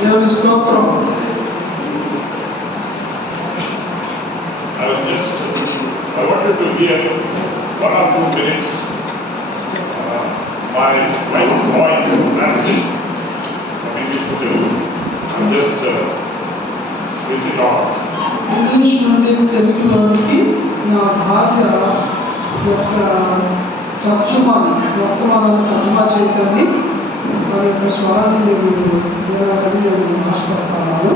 దేవుని స్తోత్రం. I wanted to hear 1 or 2 minutes my wife's voice translation from English to Telugu. I'm just switching it on. English నుండి తెలుగులోనికి నా భార్య యొక్క వర్తమానాన్ని తర్జుమా చేయటాన్ని వారి యొక్క స్వరాన్ని వినాలని నేను ఆశపడుతున్నాను.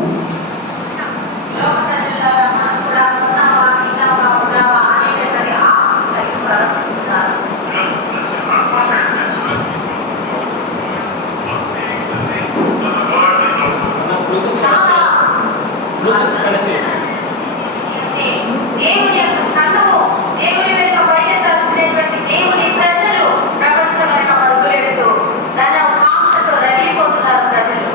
దేవుని యొక్క సంఘము, దేవుని వెనుక పరిగెత్తాల్సినటువంటి దేవుని ప్రజలు ప్రపంచం వెనుక పరుగులెడుతూ ధన కాంక్షతో రగిలిపోతున్నారు ప్రజలు.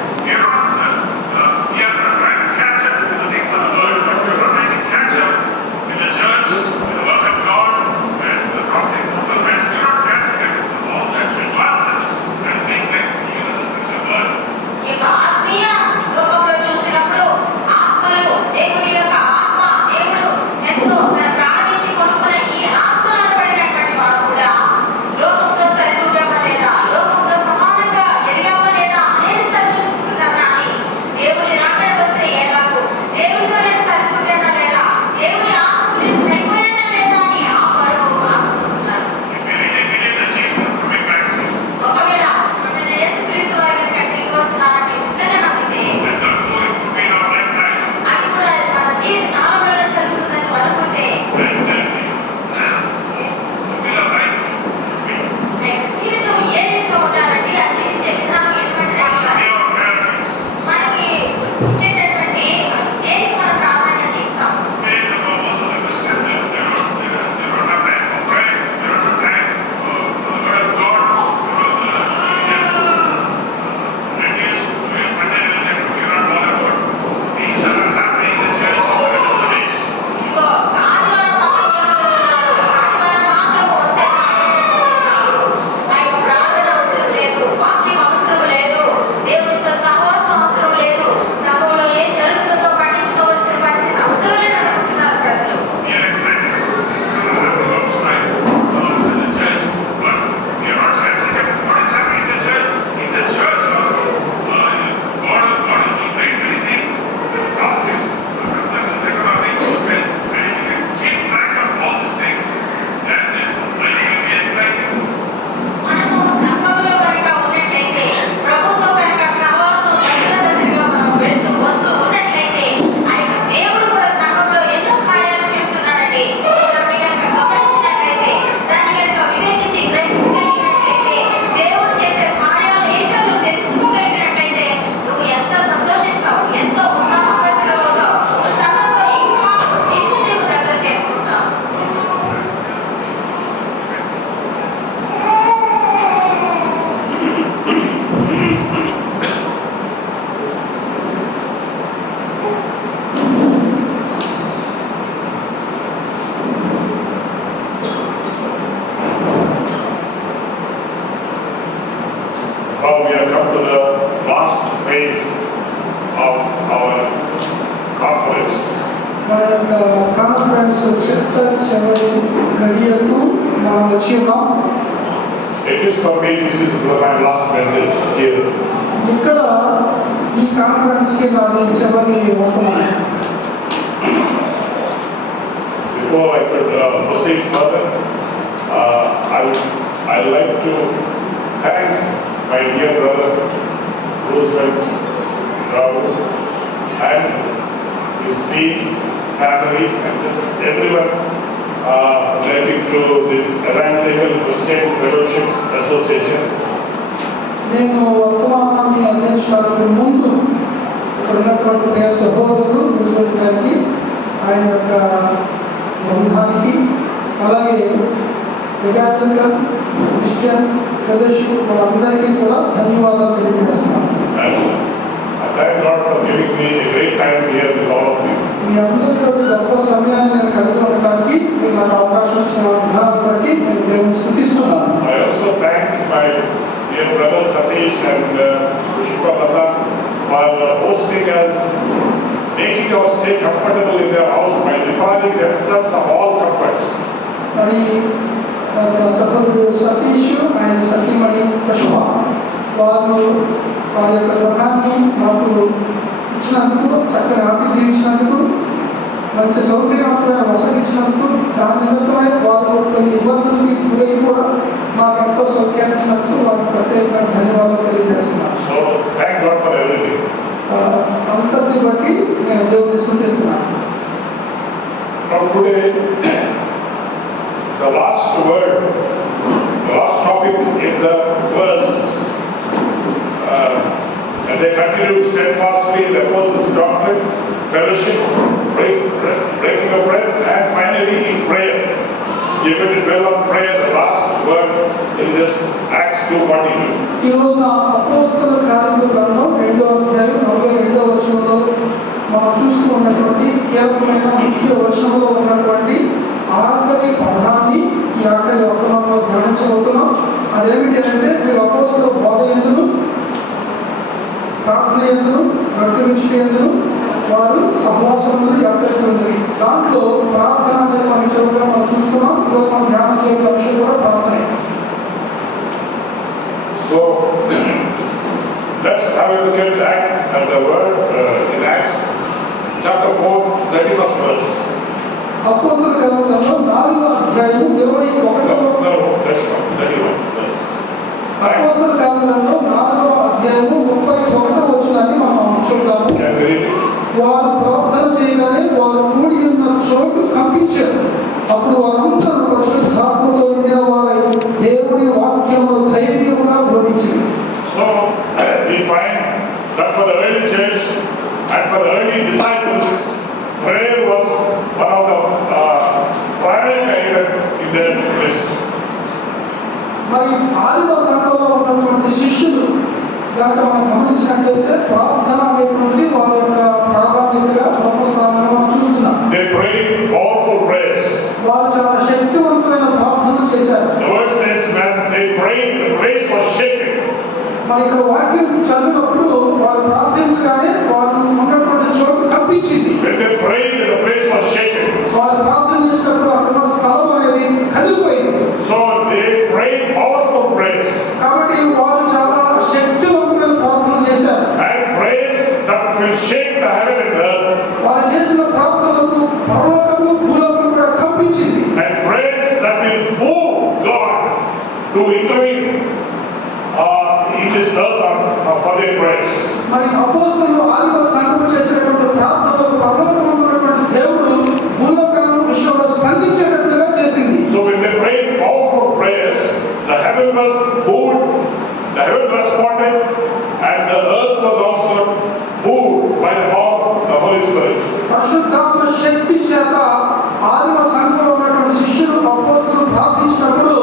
Now we have come to the last phase of our conference. మన యొక్క కాన్ఫరెన్స్ చివరి గడియకు మనం వచ్చి ఉన్నాం. It is for me, this is my last message here. ఇక్కడ ఈ కాన్ఫరెన్స్కి నాది చివరి వర్తమానం. Before I could proceed further, I would like to thank my dear brother Roosevelt Rao and his team, family, and just everyone relating to this Evangelical Christian Fellowship Association. నేను వర్తమానాన్ని అందించడానికి ముందు ఇక్కడ ఉన్నటువంటి ప్రియ సహోదరుడు రూస్వెల్ట్ గారికి, ఆయన యొక్క బృందానికి, అలాగే ఎవాంజలికల్ క్రిస్టియన్ ఫెలోషిప్ వాళ్ళందరికీ కూడా ధన్యవాదాలు తెలియజేస్తున్నాను. I thank God for giving me a great time here with all of you. మీ అందరితో గొప్ప సమయాన్ని నేను కలిగి ఉండడానికి మీరు నాకు అవకాశం ఇచ్చిన విధానం బట్టి నేను దేవుని స్తుతిస్తున్నాను. I also thank my dear brother Satish and Pushpa Lata for making us stay comfortable in their house by depriving themselves of all comforts. మరి సభ్యుడు సతీష్ ఆయన సతీమణి పుష్ప వారు వారి యొక్క గృహాన్ని మాకు ఇచ్చినందుకు, చక్కని ఆతిథ్యం ఇచ్చినందుకు, మంచి సౌకర్యవంతమైన వసతి ఇచ్చినందుకు, దాని నిమిత్తమై వారు కొన్ని ఇబ్బందులకి గురై కూడా మాకు ఎంతో సౌకర్యాన్ని ఇచ్చినందుకు వారికి ప్రత్యేకమైన ధన్యవాదాలు తెలియజేస్తున్నాను. So thank God for everything. అంతటిని బట్టి నేను దేవుడిని స్తుతిస్తున్నాను. Now today, the last word, the last topic in the verse, and they continued steadfastly in the apostles' doctrine, fellowship, breaking of bread, and finally in prayer. You will dwell on prayer, the last word in this Acts 2:42. ఈ రోజున అపోస్తలుల కార్యముల గ్రంథం 2వ అధ్యాయం 42వ వచనంలో మనం చూస్తూ ఉన్నటువంటి కీలకమైన ముఖ్య వచనంలో ఉన్నటువంటి ఆఖరి పదాన్ని ఈ ఆఖరి వర్తమానంలో ధ్యానించబోతున్నాం. అదేమిటి అంటే మీరు అపోస్తలుల బోధ యందును, ప్రార్థన యందును, రొట్టె విరుచుట యందును వారు సహవాసమును ఏర్పరుచుకుంది. దాంట్లో ప్రార్థన అనేది మనం చెవుగా మనం చూస్తున్నాం. ఈరోజు మనం ధ్యానం చేయగల అంశం కూడా ప్రార్థనే. So let's have a look at the word in Acts chapter 4, 31st verse. అపోస్తలుల గ్రంథంలో 4వ అధ్యాయం 21వ అపోస్తలుల గ్రంథంలో 4వ అధ్యాయం 31వ వచనాన్ని మనం చూద్దాము. వారు ప్రార్థన చేయగానే వారు కూడి ఉన్న చోటు కంపించారు. అప్పుడు వారందరూ పరిశుద్ధాత్మతో నిండిన వారై దేవుని వాక్యమును ధైర్యముగా బోధించారు. So we find that for the early church and for the early disciples, prayer was one of the primary items in their list. మరి ఆదిమ సంఘంలో ఉన్నటువంటి శిష్యులు కనుక మనం గమనించినట్లయితే ప్రార్థన అనేటువంటిది వారి యొక్క ప్రాధాన్యతగా గొప్ప స్థానంగా మనం చూస్తున్నాం. They prayed powerful prayers. వారు చాలా శక్తివంతమైన ప్రార్థన చేశారు. The word says when they prayed, the place was shaken. మరి ఇక్కడ వాక్యం చదివినప్పుడు వారు ప్రార్థించగానే వారు ఉన్నటువంటి చోటు కంపించింది. When they prayed, the place was shaken. వారు ప్రార్థన చేసినప్పుడు అక్కడ స్థలం అనేది కదిలిపోయింది. So they prayed powerful prayers. కాబట్టి వారు చాలా శక్తివంతమైన ప్రార్థన చేశారు. And prayers that will shake the heaven and earth. వారు చేసిన ప్రార్థనలకు పరలోకము భూలోకము కూడా కంపించింది. And prayers that will move God to intervene in this earth for their prayers. మరి అపోస్తలులు ఆదిమ సంఘం చేసినటువంటి ప్రార్థనలకు పరలోకమందు ఉన్నటువంటి దేవుడు భూలోకము విషయంలో స్పందించేటట్లుగా చేసింది. So when they prayed powerful prayers, the heaven was moved, the heaven responded, and the earth was also moved by the power of the Holy Spirit. పరిశుద్ధాత్మ శక్తి చేత ఆదిమ సంఘంలో ఉన్నటువంటి శిష్యులు అపోస్తలులు ప్రార్థించినప్పుడు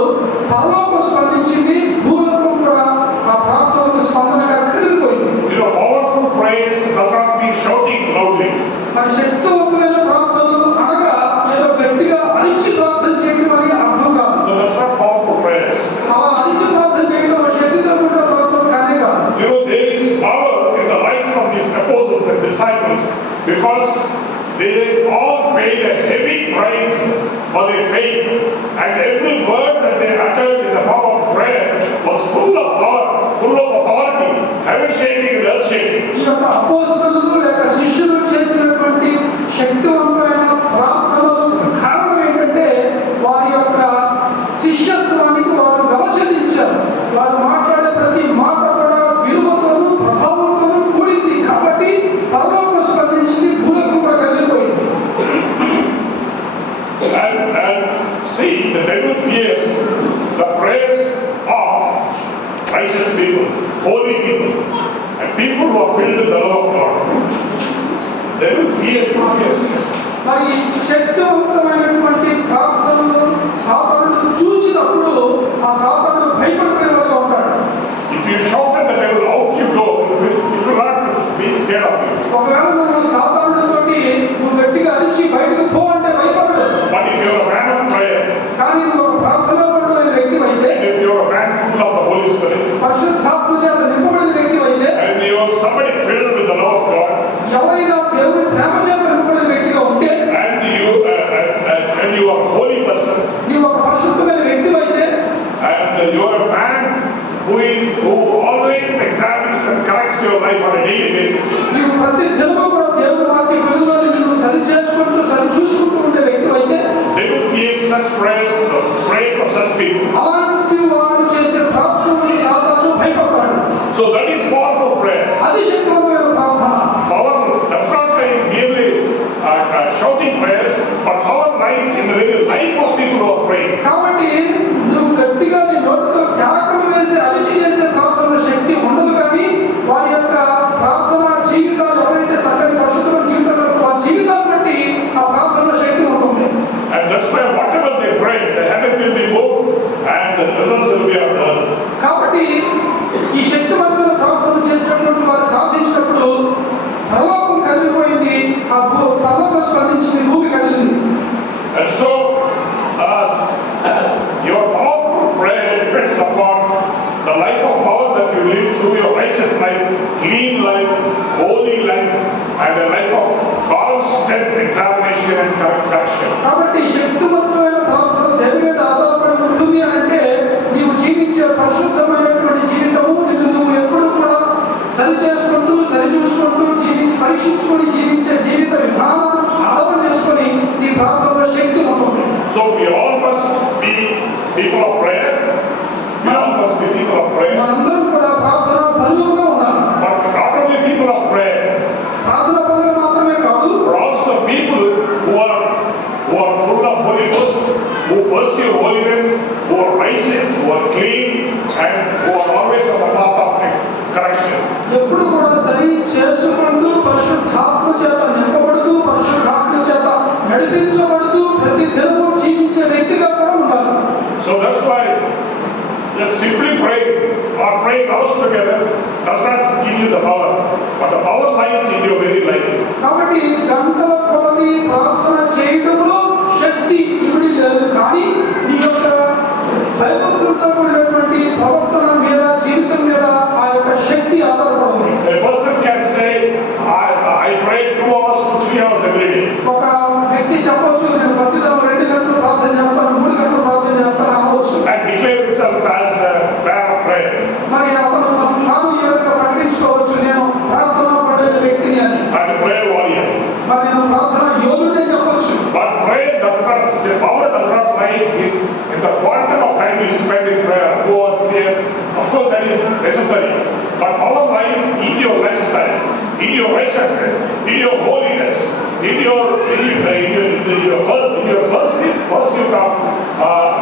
పరలోకం స్పందించింది, భూలోకం కూడా ఆ ప్రార్థనకు స్పందనగా కదిలిపోయింది. Powerful prayers does not mean shouting loudly. మరి శక్తివంతమైన ప్రార్థనలు అనగా ఏదో గట్టిగా అరిచి ప్రార్థన చేయడం అని అర్థం కాదు. No, that's not powerful prayers. అలా అరిచి ప్రార్థన చేయడం శక్తితో కూడిన ప్రార్థన కానే కాదు. There is power in the lives of these apostles and disciples because they all paid a heavy price for their faith, and every word that they uttered in the form of prayer was full of power, full of authority, heaven shaking and earth shaking. ఈ యొక్క అపోస్తలులు లేక శిష్యులు చేసినటువంటి శక్తివంతమైన ప్రార్థనలకు కారణం ఏంటంటే వారి యొక్క శిష్యత్వానికి వారు వెలచెల్లించారు. వారు మాట్లాడే ప్రతి మాట కూడా విలువతోనూ ప్రభావంతోనూ కూడింది. కాబట్టి పరలోకం స్పందించింది, భూలోకం కూడా కదిలిపోయింది. And see, the devil fears the prayers of righteous people, holy people, and people who are filled with the love of God. The devil fears. మరి శక్తివంతమైనటువంటి ప్రార్థనలు సాతానుడు చూచినప్పుడు ఆ సాతానుడు భయపడిపోయేవాడుగా ఉంటాడు. If you shout at the devil, out you go. It will not be scared of you. ఒకవేళ నువ్వు సాతానుడితోటి నువ్వు గట్టిగా అరిచి బయటకు పో అంటే భయపడదు. But if you are a man of prayer, కానీ నువ్వు ఒక ప్రార్థనాపరుడైన వ్యక్తి అయితే, and if you are a man full of the Holy Spirit, పరిశుద్ధాత్మ చేత నింపబడిన వ్యక్తి అయితే, and you are somebody filled with the love of God, life on a daily basis, నీవు ప్రతి దినము కూడా దేవుని వాక్య వెలుగులో నిన్ను సరి చేసుకుంటూ సరి చూసుకుంటూ ఉండే వ్యక్తి అయితే they will face such prayers, the prayers of such people. అలాంటి వారు చేసే ప్రార్థనలు సాధారణ భయపడతాడు. So that is powerful prayer. అది శక్తివంతమైన ప్రార్థన. Power does not like merely shouting prayers, but power lies in the very life of people who are praying. కాబట్టి నువ్వు గట్టిగా నీ నోటితో కేకలు వేసి అరిచి చేసే ప్రార్థన శక్తి ఉండదు, కానీ వారి యొక్క ప్రార్థన జీవితాలు ఎవరైతే చక్కని పరిశుద్ధమైన జీవితాలు వారి జీవితాన్ని బట్టి ఆ ప్రార్థన శక్తి ఉంటుంది. And that's why whatever they pray, the heavens will be moved and the results will be on earth. కాబట్టి ఈ శక్తివంతమైన ప్రార్థన చేసినటువంటి వారు ప్రార్థించినప్పుడు పరలోకం కదిలిపోయింది, ఆ పరలోకం స్పందించింది, భూమి కదిలింది. And so your powerful prayer depends upon the life of power that you live through your righteous life, clean life, holy life, and a life of constant examination and correction. కాబట్టి శక్తివంతమైన ప్రార్థన దేని మీద ఆధారపడి ఉంటుంది అంటే నీవు జీవించే పరిశుద్ధమైనటువంటి జీవితము, నిన్ను నువ్వు ఎప్పుడు కూడా సరి చేసుకుంటూ సరి చూసుకుంటూ పరీక్షించుకొని జీవించే జీవిత విధానం ఆధారం చేసుకొని నీ ప్రార్థనలో శక్తి ఉంటుంది. So we all must be people of prayer. We all must be people of prayer. మనందరం కూడా ప్రార్థన పరులుగా ఉండాలి. But not only people of prayer, ప్రార్థన పరులు మాత్రమే కాదు, but also people who are full of Holy Ghost, who pursue holiness, who are righteous, who are clean, and who are always on the path of correction. ఎప్పుడు కూడా సరి చేసుకుంటూ పరిశుద్ధాత్మ చేత నింపబడుతూ పరిశుద్ధాత్మ చేత నడిపించబడుతూ ప్రతి దినము జీవించే వ్యక్తిగా కూడా ఉండాలి. So that's why just simply praying or praying hours together does not give you the power, but the power lies in your very life. కాబట్టి గంటల కొలది ప్రార్థన చేయడంలో శక్తి ఇవిడి లేదు, కానీ నీ యొక్క భయభక్తులతో కూడినటువంటి ప్రవర్తన మీద జీవితం మీద ఆ యొక్క శక్తి ఆధారపడింది. A person can say, I pray 2 hours to 3 hours every day. ఒక వ్యక్తి చెప్పొచ్చు, నేను ప్రతిదినం 2 గంటలు ప్రార్థన చేస్తాను, 3 గంటలు ప్రార్థన చేస్తాను అనవచ్చు. And declare himself as the man of prayer. మరి అతను తాను ఈ విధంగా ప్రకటించుకోవచ్చు, నేను ప్రార్థన పడే వ్యక్తిని అని. And a prayer warrior. మరి నేను ప్రార్థన యోధుడే చెప్పొచ్చు. But prayer does not, the power does not lie in the quantum of time you spend in prayer. 2 hours, 3 hours. Of course that is necessary. But power lies in your lifestyle, in your righteousness, in your holiness, in your pursuit of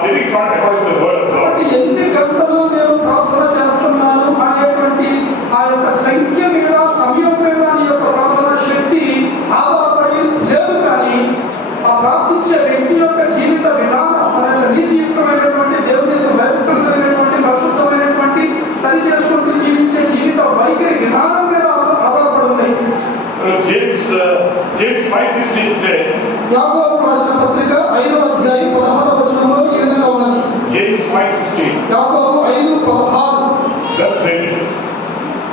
living according to the word of God. కాబట్టి ఎన్ని గంటలు నేను ప్రార్థన చేస్తున్నాను అనేటువంటి ఆ యొక్క సంఖ్య మీద సమయం మీద నీ యొక్క ప్రార్థన శక్తి ఆధారపడి లేదు, కానీ ఆ ప్రార్థించే వ్యక్తి యొక్క జీవిత విధానం మన యొక్క నీతియుక్తమైనటువంటి దేవుని యొక్క భయభక్తులైనటువంటి పరిశుద్ధమైనటువంటి సరి చేసుకుంటూ జీవించే జీవిత వైఖరి విధానం మీద ఆధారపడి ఉంది. James 5:16 says, యాకోబు రాసిన పత్రిక 5వ అధ్యాయం 16వ వచనంలో ఈ విధంగా ఉన్నది. James 5:16. యాకోబు 5:16, Let's read it.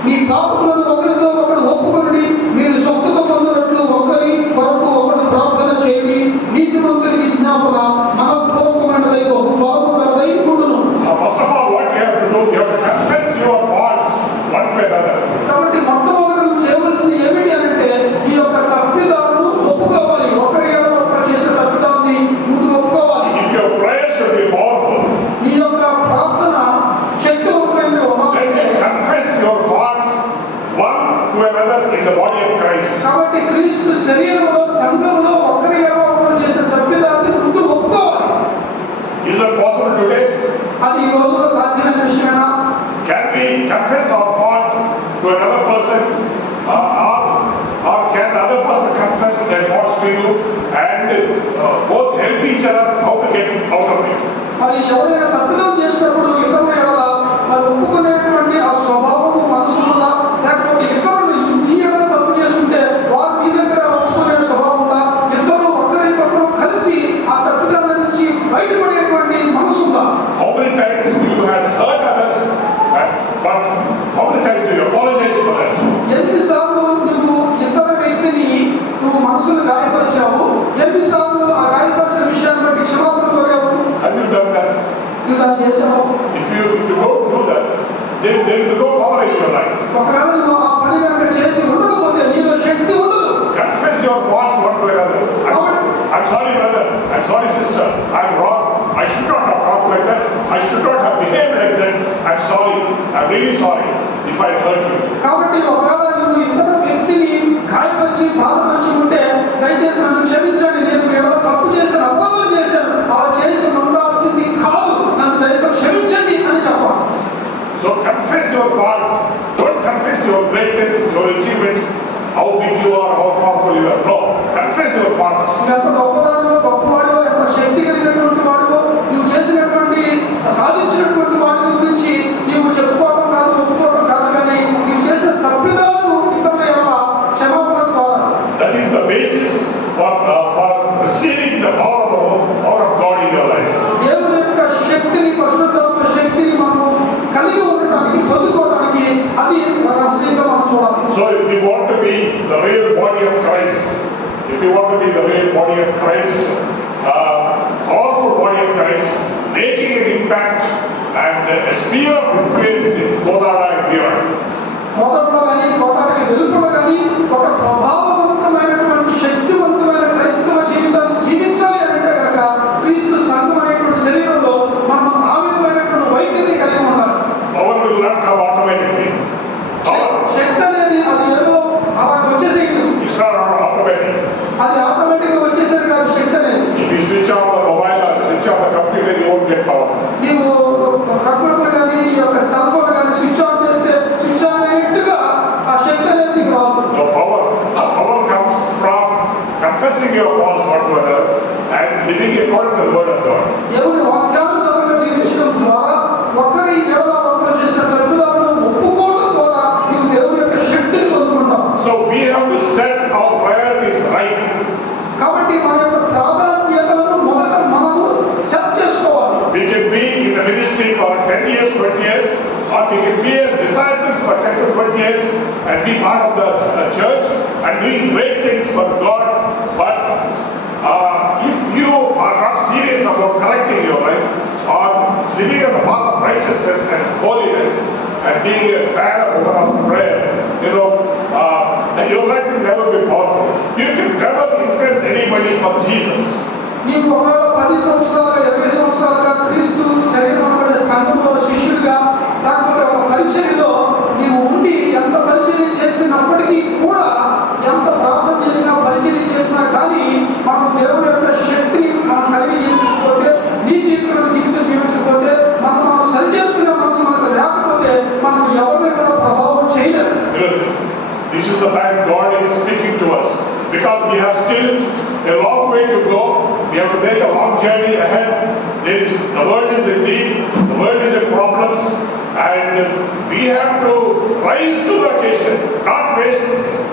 మీ పాపములను ఒకరితో ఒకరు ఒప్పుకొనుడి, మీరు స్వస్థత పొందినట్లు ఒకరి కొరకు ఒకరు ప్రార్థన చేయండి, నీతిమంతుని విజ్ఞాపన మనఃపూర్వకమైనదై బహు బలము గలదై ఉండును. First of all, what you have to do, you have to confess your faults one to another. కాబట్టి మొట్టమొదటి నువ్వు చేయవలసింది ఏమిటి అంటే ఈ యొక్క తప్పిదాలను ఒప్పుకోవాలి. ఒకరి ఒకరు చేసే తప్పిదాన్ని నువ్వు ఒప్పుకోవాలి. If your prayer should be powerful, నీ యొక్క ప్రార్థన శక్తివంతమైనది then ఉండాలంటే you confess your faults one to another in the body of Christ. కాబట్టి క్రీస్తు శరీరంలో సంఘంలో ఒకరి ఒకరు చేసే తప్పిదాన్ని ముందు ఒప్పుకోవాలి. Is that possible today? అది ఈ రోజులో సాధ్యమైన విషయమేనా? Can we confess our fault to another person, or can the other person confess their faults to you, and both help each other how to get out of it? మరి ఎవరైనా తప్పిదం చేసినప్పుడు ఇతరుల ఎడల మరి ఒప్పుకునేటువంటి ఆ స్వభావము మనసు ఉందా, లేకపోతే ఇతరులు మీ ఎడల తప్పు చేస్తుంటే వారు మీ దగ్గర ఒప్పుకునే స్వభావం ఉందా, ఇద్దరు ఒకరికొకరు కలిసి ఆ తప్పిదాల నుంచి బయటపడేటువంటి మనసు ఉందా? How many times you had hurt others, but how many times do you apologize for that? ఎన్నిసార్లు నువ్వు ఇతర వ్యక్తిని నువ్వు మనసును గాయపరిచావు, ఎన్నిసార్లు ఆ గాయపరిచిన విషయాన్ని బట్టి క్షమాపణ కోరావు? Have you done that? ఇలా చేసావు. If you don't do that, there will be no power in your life. ఒకవేళ నువ్వు ఆ పని really sorry if I hurt you. కాబట్టి ఒకవేళ నువ్వు ఇతర వ్యక్తిని గాయపరిచి బాధపరిచి ఉంటే దయచేసి నన్ను క్షమించండి, నేను ఏదో తప్పు చేశాను, అపరాధం చేశాను, అలా చేసి ఉండాల్సింది కాదు, నన్ను దయతో క్షమించండి అని చెప్పాలి. So confess your faults. Don't confess your greatness, your achievements, how big you are, how powerful you are. No, confess your faults. నువ్వు ఎంత గొప్పదానివో, గొప్పవాడివో, ఎంత శక్తి కలిగినటువంటి వాడివో, నువ్వు చేసినటువంటి సాధించినటువంటి వాటి గురించి నీవు చెప్పుకోవడం కాదు, ఒప్పుకోవడం కాదు, కానీ నీవు చేసిన తప్పిదాలను ఇతరుల యొక్క క్షమాపణ ద్వారా. That is the basis for receiving the power of God in your life. దేవుని యొక్క శక్తిని, పరిశుద్ధాత్మ శక్తిని మనం కలిగి ఉండటానికి, పొందుకోవడానికి అది రహస్యంగా మనం చూడాలి. So if you want to be the real body of Christ, if you want to be the real body of Christ, powerful body of Christ, making an impact and a sphere of influence in Kodada and beyond. కోదడలో కానీ కోదాడికి వెలుపల కానీ ఒక ప్రభావవంతమైనటువంటి శక్తివంతమైన క్రైస్తవ జీవితాన్ని జీవించాలి అంటే కనుక క్రీస్తు సంఘం అనేటువంటి శరీరంలో మనం ఆ విధమైనటువంటి వైద్యుని కలిగి ఉండాలి. Power will not come automatically. Power శక్తి అనేది అది ఏదో అలా వచ్చేసేది, is not automatic. అది ఆటోమేటిక్ గా వచ్చేసేది కాదు. శక్తి అనేది If you switch off the mobile or switch off the computer, you won't get power. నీవు కంప్యూటర్ కానీ నీ యొక్క సెల్ ఫోన్ కానీ స్విచ్ ఆన్ చేస్తే స్విచ్ ఆన్ అయినట్టుగా ఆ శక్తి అనేది నీకు రాదు. So power comes from confessing your faults one to another and living according to the word of God. దేవుని వాక్యానుసారంగా జీవించడం ద్వారా, ఒకరి ఎడల ఒకరు చేసిన తప్పులను ఒప్పుకోవడం ద్వారా నీవు దేవుని యొక్క శక్తిని పొందుకుంటావు. So we have to set our priorities right. కాబట్టి మన యొక్క ప్రాధాన్యతలను మొదట మనము సెట్ చేసుకోవాలి. We can be in the ministry for 10 years, 20 years, or we can be as disciples for 10 to 20 years and be part of the church and doing great things for God. But if you are not serious about correcting your life or living on the path of righteousness and holiness and being a man or woman of prayer, your life will never be powerful. You can never influence anybody from Jesus. నీకు ఒకవేళ 10 సంవత్సరాలుగా 20 సంవత్సరాలుగా క్రీస్తు శరీరంలో సంఘంలో శిష్యుడిగా లేకపోతే ఒక పరిచర్యలో నీవు ఉండి ఎంత పరిచర్య చేసినప్పటికీ కూడా, ఎంత ప్రార్థన చేసినా పరిచర్య చేసినా కానీ మనం దేవుని యొక్క శక్తిని మనం కలిగి జీవించకపోతే, నీ జీవితం జీవించకపోతే, మనం సరి చేసుకునే మనసు మనకు లేకపోతే మనం ఎవరిని కూడా ప్రభావం చేయలేము. This is the time God is speaking to us because we have still a long way to go. We have to make a long journey ahead. The world is in need, the world is in problems, and we have to rise to the occasion, not waste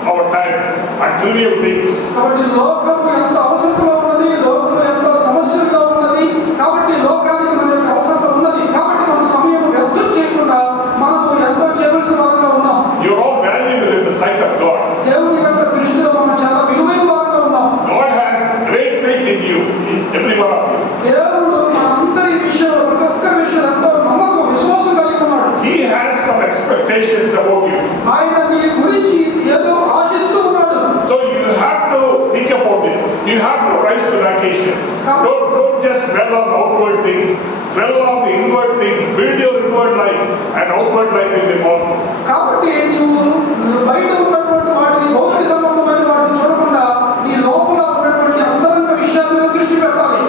our time on trivial things. కాబట్టి లోకం ఎంత అవసరంలో ఉన్నది, లోకం ఎంతో సమస్యలుగా ఉన్నది, కాబట్టి లోకానికి మన యొక్క అవసరం ఉన్నది, కాబట్టి మనం సమయం వ్యర్థం చేయకుండా మనము ఎంతో చేయవలసిన వారుగా ఉన్నాం. You are all valuable in the sight of God. దేవుని యొక్క దృష్టిలో మనం చాలా విలువైన వారుగా ఉన్నాం. God has great faith in you, in every one of you. దేవుడు మనందరి విషయంలో, ప్రతి ఒక్కరి విషయంలో ఎంతో నమ్మకం, విశ్వాసం కలిగి ఉన్నాడు. He has some expectations about you. ఆయన నీ గురించి ఏదో ఆశిస్తూ ఉన్నాడు. So you have to think about this. You have to rise to the occasion. Don't just dwell on outward things. Dwell on the inward things. Build your inward life, and outward life will be powerful. కాబట్టి నీవు బయట ఉన్నటువంటి వాటిని, భౌతిక సంబంధమైన వాటిని చూడకుండా నీ లోపల ఉన్నటువంటి అంతరంగ విషయాలను దృష్టి పెట్టాలి.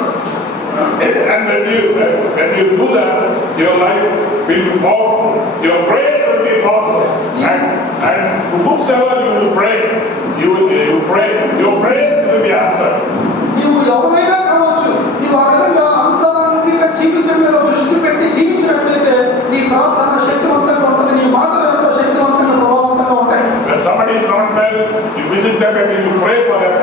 And when you do that, your life will be powerful. Your prayers will be powerful. And to whomsoever you will pray, you will pray. Your prayers will be answered. నీవు ఎవరైనా కావచ్చు, నీవు ఆ విధంగా అంతరంగిక జీవితం మీద దృష్టి పెట్టి జీవించినట్లయితే నీ ప్రార్థన శక్తివంతంగా ఉంటుంది, నీ మాటలు ఎంతో శక్తివంతంగా ప్రభావవంతంగా ఉంటాయి. When somebody is not well, you visit them and you pray for them,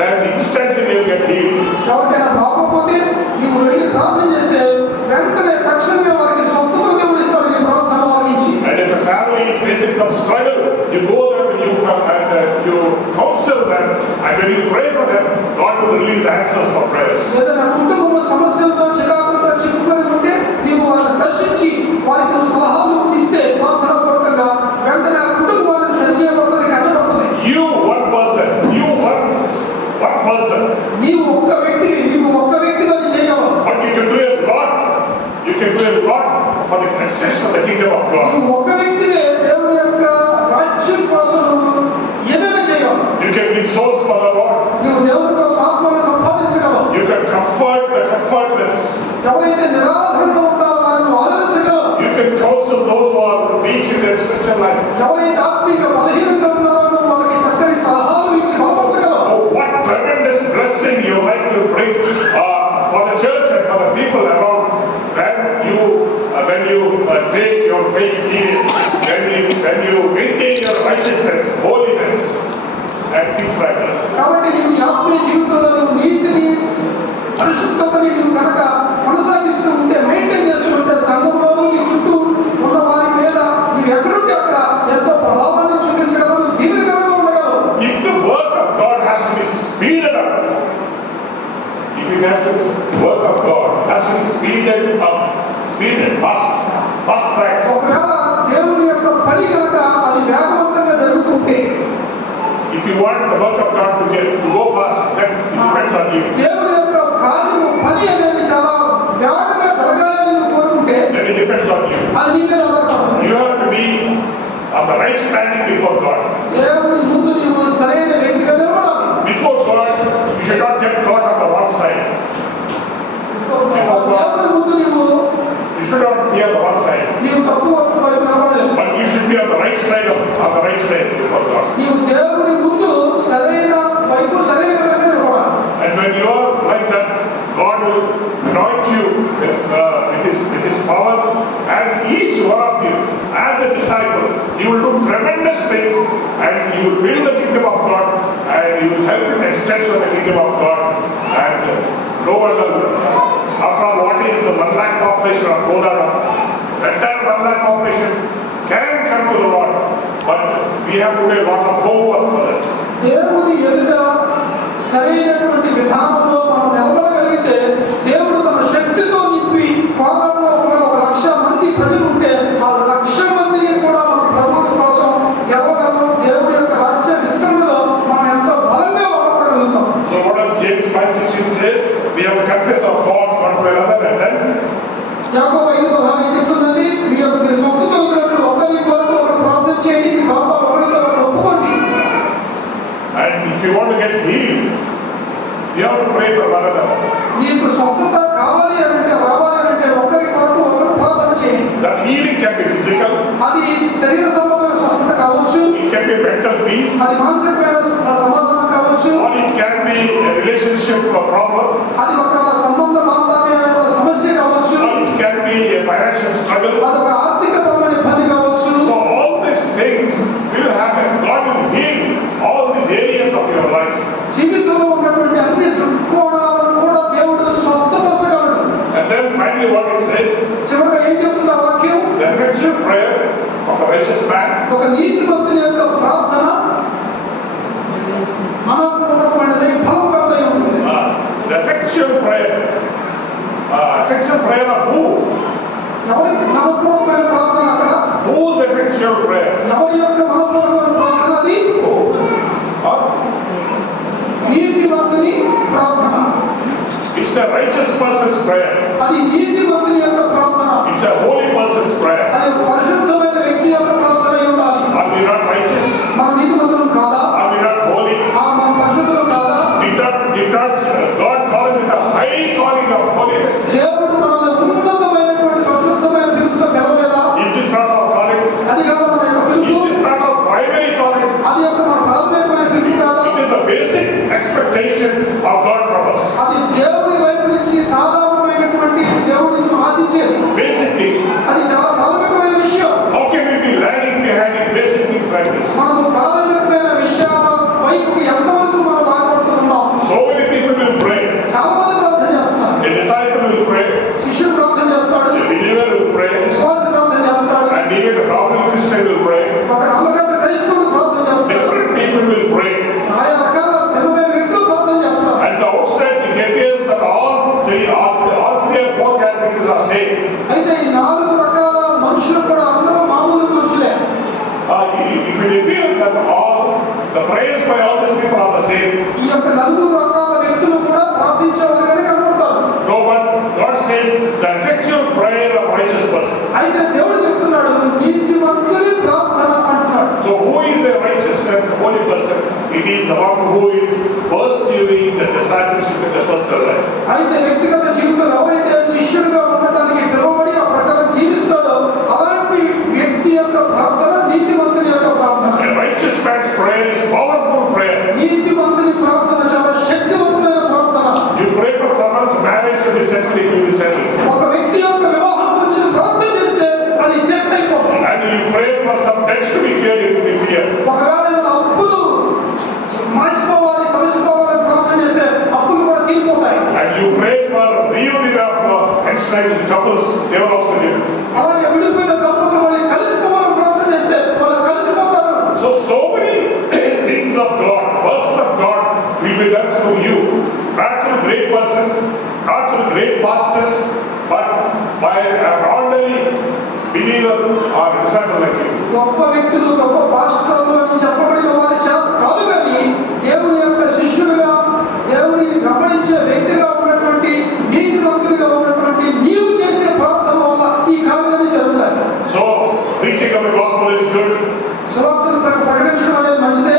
then instantly they will get healed. ఎవరికైనా బాగోకపోతే నీవు వెళ్ళి ప్రార్థన చేస్తే వెంటనే తక్షణమే వారికి స్వస్థతను దేవుడు ఇస్తాడు నీ ప్రార్థన ఆలకించి. And if a family is facing some struggle, you go there and you counsel them, and when you pray for them, God will release answers for prayers. ఏదైనా కుటుంబ సమస్యలతో చికాకులతో చిక్కుకొని ఉంటే నీవు వారిని దర్శించి వారికి నువ్వు సలహాలు ఇస్తే ప్రార్థనాపూర్వకంగా వెంటనే ఆ కుటుంబాన్ని సరిచేయబడుతుంది, కట్టబడుతుంది. You one person, నీవు ఒక్క వ్యక్తిగా చేయగలవు. but you can do a lot. You can do a lot for the extension of the kingdom of God. నీవు ఒక్క can win souls for the Lord. నువ్వు దేవుని కోసం ఆత్మను సంపాదించగలవు. You can comfort the comfortless. ఎవరైతే నిరాధారంగా ఉంటారో వారిని ఆదరించగలవు. You can counsel those who are weak in their spiritual life. ఎవరైతే ఆత్మీయ బలహీనంగా ఉన్నారో నువ్వు వాళ్ళకి చక్కని సలహాలు ఇచ్చి బలపరచగలవు. Oh, what tremendous blessing your life will bring for the church and for the people around when you take your faith serious, when you maintain your righteousness, holiness, and things like that. కాబట్టి నీవు ఈ ఆత్మీయ జీవితంలో నువ్వు నీతిని పరిశుద్ధతని నువ్వు కనుక కొనసాగిస్తూ ఉంటే, మెయింటైన్ చేస్తూ ఉంటే, సంఘంలో నీ చుట్టూ ఉన్న వారి మీద నువ్వు ఎక్కడుంటే అక్కడ ఎంతో ప్రభావాన్ని చూపించగలవు, దీనికరంగా ఉండగలవు. If the work of God has to be speeded up, if it has to be, the work of God has to be speeded up, fast track. ఒకవేళ దేవుని యొక్క పని కనుక అది వేగవంతంగా జరుగుతుంటే, if you want the work of God to go fast, then it depends on you. దేవుని యొక్క కార్యము పని అనేది చాలా వేగంగా జరగాలని నువ్వు కోరుకుంటే, Then it depends on you. అది నీ మీద ఆధారపడుతుంది. You have to be on the right standing before God. దేవుని ముందు నీవు సరైన వ్యక్తిగా నిలబడాలి. Before God, you should not get caught on the wrong side. దేవుని ముందు You should not be on the wrong side. నీవు తప్పు వైపు నిలబడలేదు. But you should be on the right side before God. నీవు దేవుని ముందు సరైన వైపు సరైన విధంగా నిలబడాలి. And when you are like that, God will anoint you with His power, and each one of you, as a disciple, you will do tremendous things, and you will build the kingdom of God, and you will help in the extension of the kingdom of God, and no other. After all, what is the 1 lakh population of Kodana? The entire 1 lakh population can come to the Lord, but we have to do a lot of homework for that. దేవుని ఎదుట సరైనటువంటి విధానంలో మనం నిలబడగలిగితే, దేవుడు తన శక్తితో నింపి కోదంలో ఒకవేళ 1,00,000 మంది ప్రజలు ఉంటే, ఆ 1,00,000 మందిని కూడా మన ప్రభువు కోసం గెలవగలం. దేవుడి యొక్క రాజ్య విస్తరణలో మనం ఎంతో బలంగా వాడగలుగుతాం. So what does James 5:16 says? We have to confess our faults one to another, and then యాకోబు 5:16 చెప్తున్నది, మీ యొక్క స్వస్థత ఉన్నట్లు ఒకరి కొరకు ఒకరు ప్రార్థన చేయండి, మీ పాపాలు ఒకరితో ఒకరు ఒప్పుకోండి. and if you want to get healed, you have to pray for one another. నీకు స్వస్థత కావాలి అంటే, రావాలి అంటే ఒకరి కొరకు ఒకరు ప్రార్థన చేయండి. That healing can be physical, అది శరీర సంబంధమైన స్వస్థత కావచ్చు, it can be mental peace, అది మానసికమైన సమాధానం కావచ్చు, or it can be a relationship problem, అది ఒక సంబంధ బాంధవ్య సమస్య కావచ్చు, or it can be a financial struggle. అది ఒక ఆర్థికపరమైన ఇబ్బంది కావచ్చు. So all these things will happen. God will heal all these areas of your life. జీవితంలో ఉన్నటువంటి అన్ని దృక్కోణాలను కూడా దేవుడు స్వస్థపరచగలడు. And then finally what it says, చివరిగా ఏం చెప్తుంది ఆ వాక్యం? the effectual prayer of a righteous man, ఒక నీతిమంతుని యొక్క ప్రార్థన మనపూర్వకమైనది, ఫలప్రదమై ఉంటుంది. the effectual prayer of who? ఎవరికి మనపూర్వకమైన ప్రార్థన అక్కడ? Whose effectual prayer? ఎవరి యొక్క మనపూర్వకమైన ప్రార్థన అది? Huh? నీతిమంతుని ప్రార్థన. It's a righteous person's prayer. అది నీతిమంతుని యొక్క ప్రార్థన. It's a holy person's prayer. అది పరిశుద్ధమైన వ్యక్తి యొక్క ప్రార్థన అయి ఉండాలి. Are we not righteous? మన నీతిమంతులం కాదా? Are we not holy? మన పరిశుద్ధులు కాదా? Did not God call us with a high calling of holiness? దేవుడు మనల్ని ఉన్నతమైనటువంటి పరిశుద్ధమైన పిలుపుతో పిలవలేదా? Is this not our calling? అది కాదా మన యొక్క Is పిలుపు? this not our primary calling? అది యొక్క మన ప్రాథమికమైన పిలుపు కాదా? It is the basic expectation of God from us. అది దేవుని వైపు నుంచి సాధారణమైనటువంటి దేవుడి నుంచి ఆశించేది. Basic things. అది చాలా ప్రాథమికమైన విషయం. How can we be lagging behind in basic things like this? మనము ప్రాథమికమైన విషయాల వైపుకి ఎంతవరకు మనం బాధపడుతున్నాం? So many people will pray. చాలా మంది ప్రార్థన చేస్తున్నారు. A disciple will pray. శిష్యుడు ప్రార్థన చేస్తాడు, A believer will pray. విశ్వాసి ప్రార్థన చేస్తాడు, And even a nominal Christian will pray. ఒక నమ్మకమైన క్రైస్తవుడు ప్రార్థన చేస్తాడు. Different people will pray. ఆయా రకాల భిన్నమైన వ్యక్తులు ప్రార్థన చేస్తారు. At the outset, it appears that all three or four categories are same. అయితే ఈ 4 రకాల మనుషులు కూడా అందరూ మామూలు మనుషులే. It will appear that all the prayers by all these people are the same. ఈ యొక్క 4 రకాల వ్యక్తులు కూడా ప్రార్థించేవారుగానే కనబడతారు. No, but God says the effectual prayer of righteous person. అయితే దేవుడు చెప్తున్నాడు నీతిమంతుని ప్రార్థన అంటున్నాడు. So who is a righteous and holy person? it is the one who is pursuing the discipleship in the personal life. అయితే వ్యక్తిగత జీవితంలో ఎవరైతే శిష్యుడిగా ఉండటానికి పిలువబడి ఆ ప్రకారం జీవిస్తాడో అలాంటి వ్యక్తి యొక్క ప్రార్థన నీతిమంతుని యొక్క ప్రార్థన. A righteous man's prayer is powerful prayer. నీతిమంతుని ప్రార్థన చాలా శక్తివంతమైన ప్రార్థన. You pray for someone's marriage to be settled, it will be settled. ఒక వ్యక్తి యొక్క వివాహం గురించి ప్రార్థన చేస్తే అది సెట్ అయిపోతుంది. And you pray for some debts to be cleared, it will be cleared. ఒకవేళ ఏదైనా అప్పులు మాసిపోవాలి సమసిపోవాలని ప్రార్థన చేస్తే అప్పులు కూడా తీరిపోతాయి. And you pray for reunion of ex-married couples, they will also get it. అలాగే విడిపోయిన దంపతులు మళ్ళీ కలిసిపోవాలని ప్రార్థన చేస్తే వాళ్ళు కలిసిపోతారు. So many things of God, works of God will be done through you. Not through great persons, not through great pastors, but by an ordinary believer or disciple like you. గొప్ప వ్యక్తులు గొప్ప పాస్టర్లు అని చెప్పబడిన వారి చేత కాదు కానీ దేవుని యొక్క శిష్యుడిగా దేవుడిని గమనించే వ్యక్తిగా ఉన్నటువంటి నీతిమంతుడిగా ఉన్నటువంటి నీవు చేసే ప్రార్థన వల్ల ఈ కార్యాలన్నీ జరుగుతాయి. So preaching of the gospel is good. సువార్తను ప్రకటించడం అనేది మంచిదే.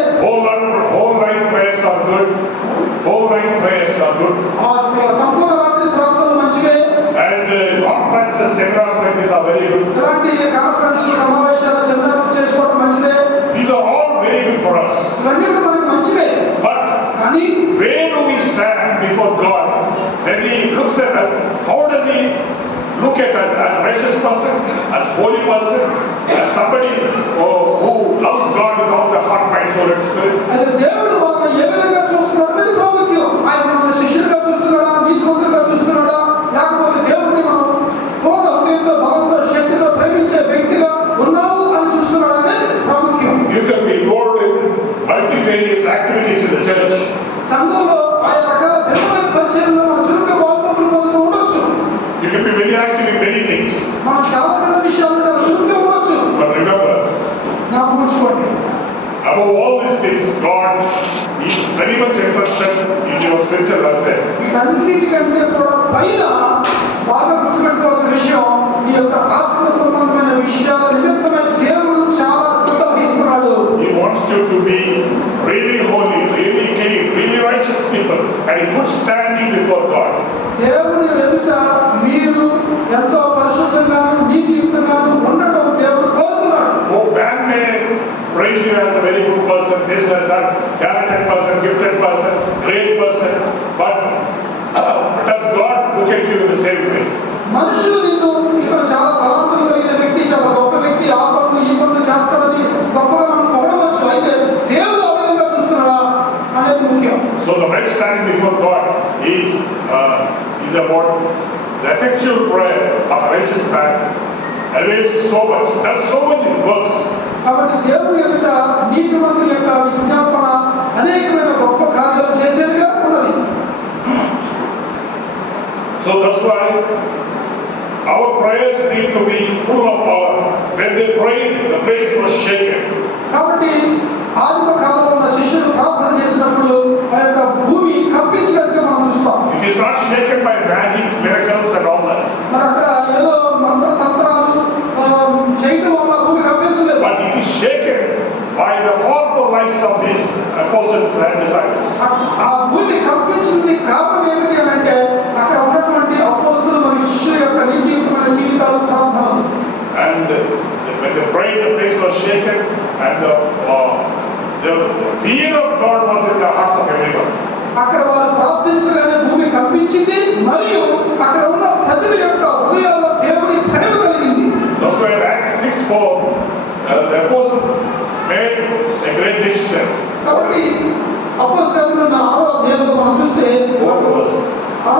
Whole night prayers are good. Whole night prayers are good. సంపూర్ణ రాత్రి ప్రార్థనలు మంచివే. And conferences, seminars like this are very good. ఇలాంటి కాన్ఫరెన్స్ సమావేశాలు సెమినార్లు చేసుకోవడం మంచిదే. These are all very good for us. ఇవన్నీ కూడా మనకు మంచివే. But కానీ where do we stand before God when He looks at us? How does He look at us? As righteous person, as holy person, as somebody who loves God with all the heart, mind, soul and spirit? అయితే దేవుడు మనల్ని ఏ విధంగా చూస్తున్నాడు అనేది ప్రాముఖ్యం. ఆయన మనల్ని శిష్యుడిగా చూస్తున్నాడా, నీతిమంతుడిగా చూస్తున్నాడా, లేకపోతే దేవుడిని మనం పూర్ణ హృదయంతో బలంతో శక్తితో ప్రేమించే వ్యక్తిగా ఉన్నావు అని చూస్తున్నాడా అనేది ప్రాముఖ్యం. You can be involved in multifarious activities in the church. సంఘంలో ఆయా రకాల భిన్నమైన పరిచయంలో మన చురుగ్గా పాల్గొంటూ ఉండొచ్చు. You can be very active in many things. మనం చాలా చిన్న విషయాలు చాలా చురుగ్గా ఉండొచ్చు. But remember, నాకు ఉంచుకోండి, above all these things, God is very much interested in your spiritual welfare. వీటన్నిటికంటే కూడా పైన బాగా గుర్తుపెట్టుకోవాల్సిన విషయం ఈ యొక్క ఆత్మ సంబంధమైన విషయాల నిమిత్తమై దేవుడు చాలా శ్రద్ధ వహిస్తున్నాడు. He wants you to be really holy, really clean, really righteous people, and in good standing before God. దేవుని ఎదుట మీరు ఎంతో పరిశుద్ధంగాను నీతియుక్తంగాను ఉండటం దేవుడు కోరుతున్నాడు. Oh, man may praise you as a very good person, this and that, talented person, gifted person, great person, but does God look at you in the same way? మనుషులు నిన్ను ఇక్కడ చాలా తలాంతులు కలిగిన వ్యక్తి, చాలా గొప్ప వ్యక్తి, ఆ పనులు ఈ పనులు చేస్తాడని గొప్పగా మనం పొగడవచ్చు. అయితే దేవుడు ఆ విధంగా చూస్తున్నాడా అనేది ముఖ్యం. So the right standing before God is about the effectual prayer of a righteous man, avails so much, does so many works. కాబట్టి దేవుని ఎదుట నీతిమంతుల యొక్క విజ్ఞాపన అనేకమైన గొప్ప కార్యాలు చేసేదిగా ఉన్నది. So that's why our prayers need to be full of power. When they prayed, the place was shaken. కాబట్టి ఆదిమ కాలంలో ఉన్న శిష్యులు ప్రార్థన చేసినప్పుడు ఆ యొక్క భూమి కంపించినట్టుగా మనం చూస్తాం. It is not shaken by magic, miracles and all that. మరి అక్కడ ఏదో తంత్రాలు చేయడం వల్ల భూమి కంపించలేదు. But it is shaken by the powerful lives of these apostles and disciples. ఆ భూమి కంపించింది కారణం ఏమిటి అని అంటే అక్కడ ఉన్నటువంటి అపోస్తలులు మరియు శిష్యుల యొక్క నీతియుక్తమైన జీవితాలు, ప్రార్థనలు. And when they prayed, the place was shaken, and the fear of God was in the hearts of everyone. అక్కడ వారు ప్రార్థించగానే భూమి కంపించింది మరియు అక్కడ ఉన్న ప్రజల యొక్క హృదయాల్లో దేవుని భయం కలిగింది. That's why in Acts 6:4, the apostles made a great decision. కాబట్టి అపోస్తలులు 6వ అధ్యాయంలో మనం చూస్తే 6వ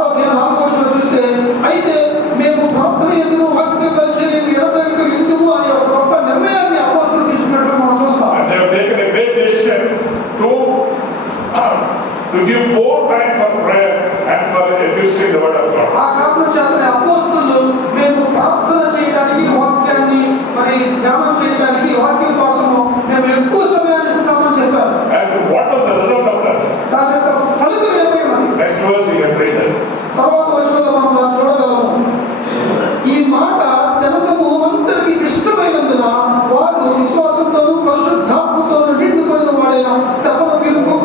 అధ్యాయం 4వ వచనంలో చూస్తే అయితే మేము ప్రార్థన ఎందుకు వాక్య పరిచర్యను ఎడతెగక ఎందుకు అనే ఒక గొప్ప నిర్ణయాన్ని అపోస్తలులు తీసుకున్నట్లు మనం చూస్తాం. And they have taken a great decision to give more time for prayer and for administering the word of God. ఆ కారణం చేతనే అపోస్తలులు మేము ప్రార్థన చేయడానికి, వాక్యాన్ని మరి ధ్యానం చేయడానికి, వాక్యం కోసము మేము ఎక్కువ సమయాన్ని ఇస్తామని చెప్పారు. And what was the result of that? దాని యొక్క ఫలితం ఏమైంది? Next verse we can read that. తర్వాత వచనంలో మనం దాన్ని చూడగలము. ఈ మాట జనసమూహం అంతటికి ఇష్టమైనందున వారు విశ్వాసంతోనూ పరిశుద్ధాత్మతోనూ నిండుకొనిన వాడైన స్తెఫను, ఫిలిప్పు,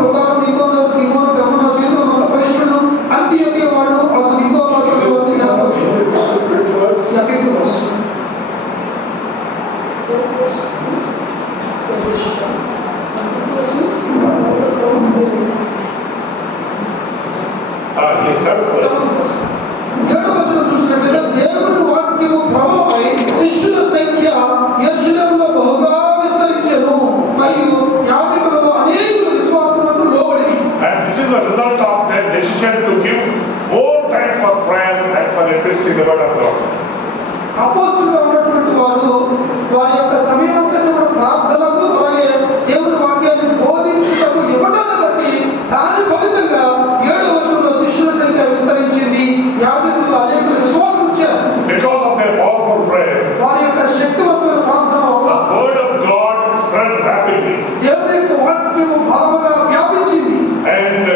వారి యొక్క సమయం అంతా కూడా ప్రార్థనకు అలాగే దేవుని వాక్యాన్ని బోధించుటకు ఇవ్వడాన్ని బట్టి దాని ఫలితంగా 7వ వచనంలో శిష్యుల సంఖ్య విస్తరించింది. యాజకులు అనేకులు విశ్వాసం ఉంచారు. Because of their powerful prayer, వారి యొక్క శక్తివంతమైన ప్రార్థన వల్ల the word of God spread rapidly. దేవుని యొక్క వాక్యము బలముగా వ్యాపించింది. And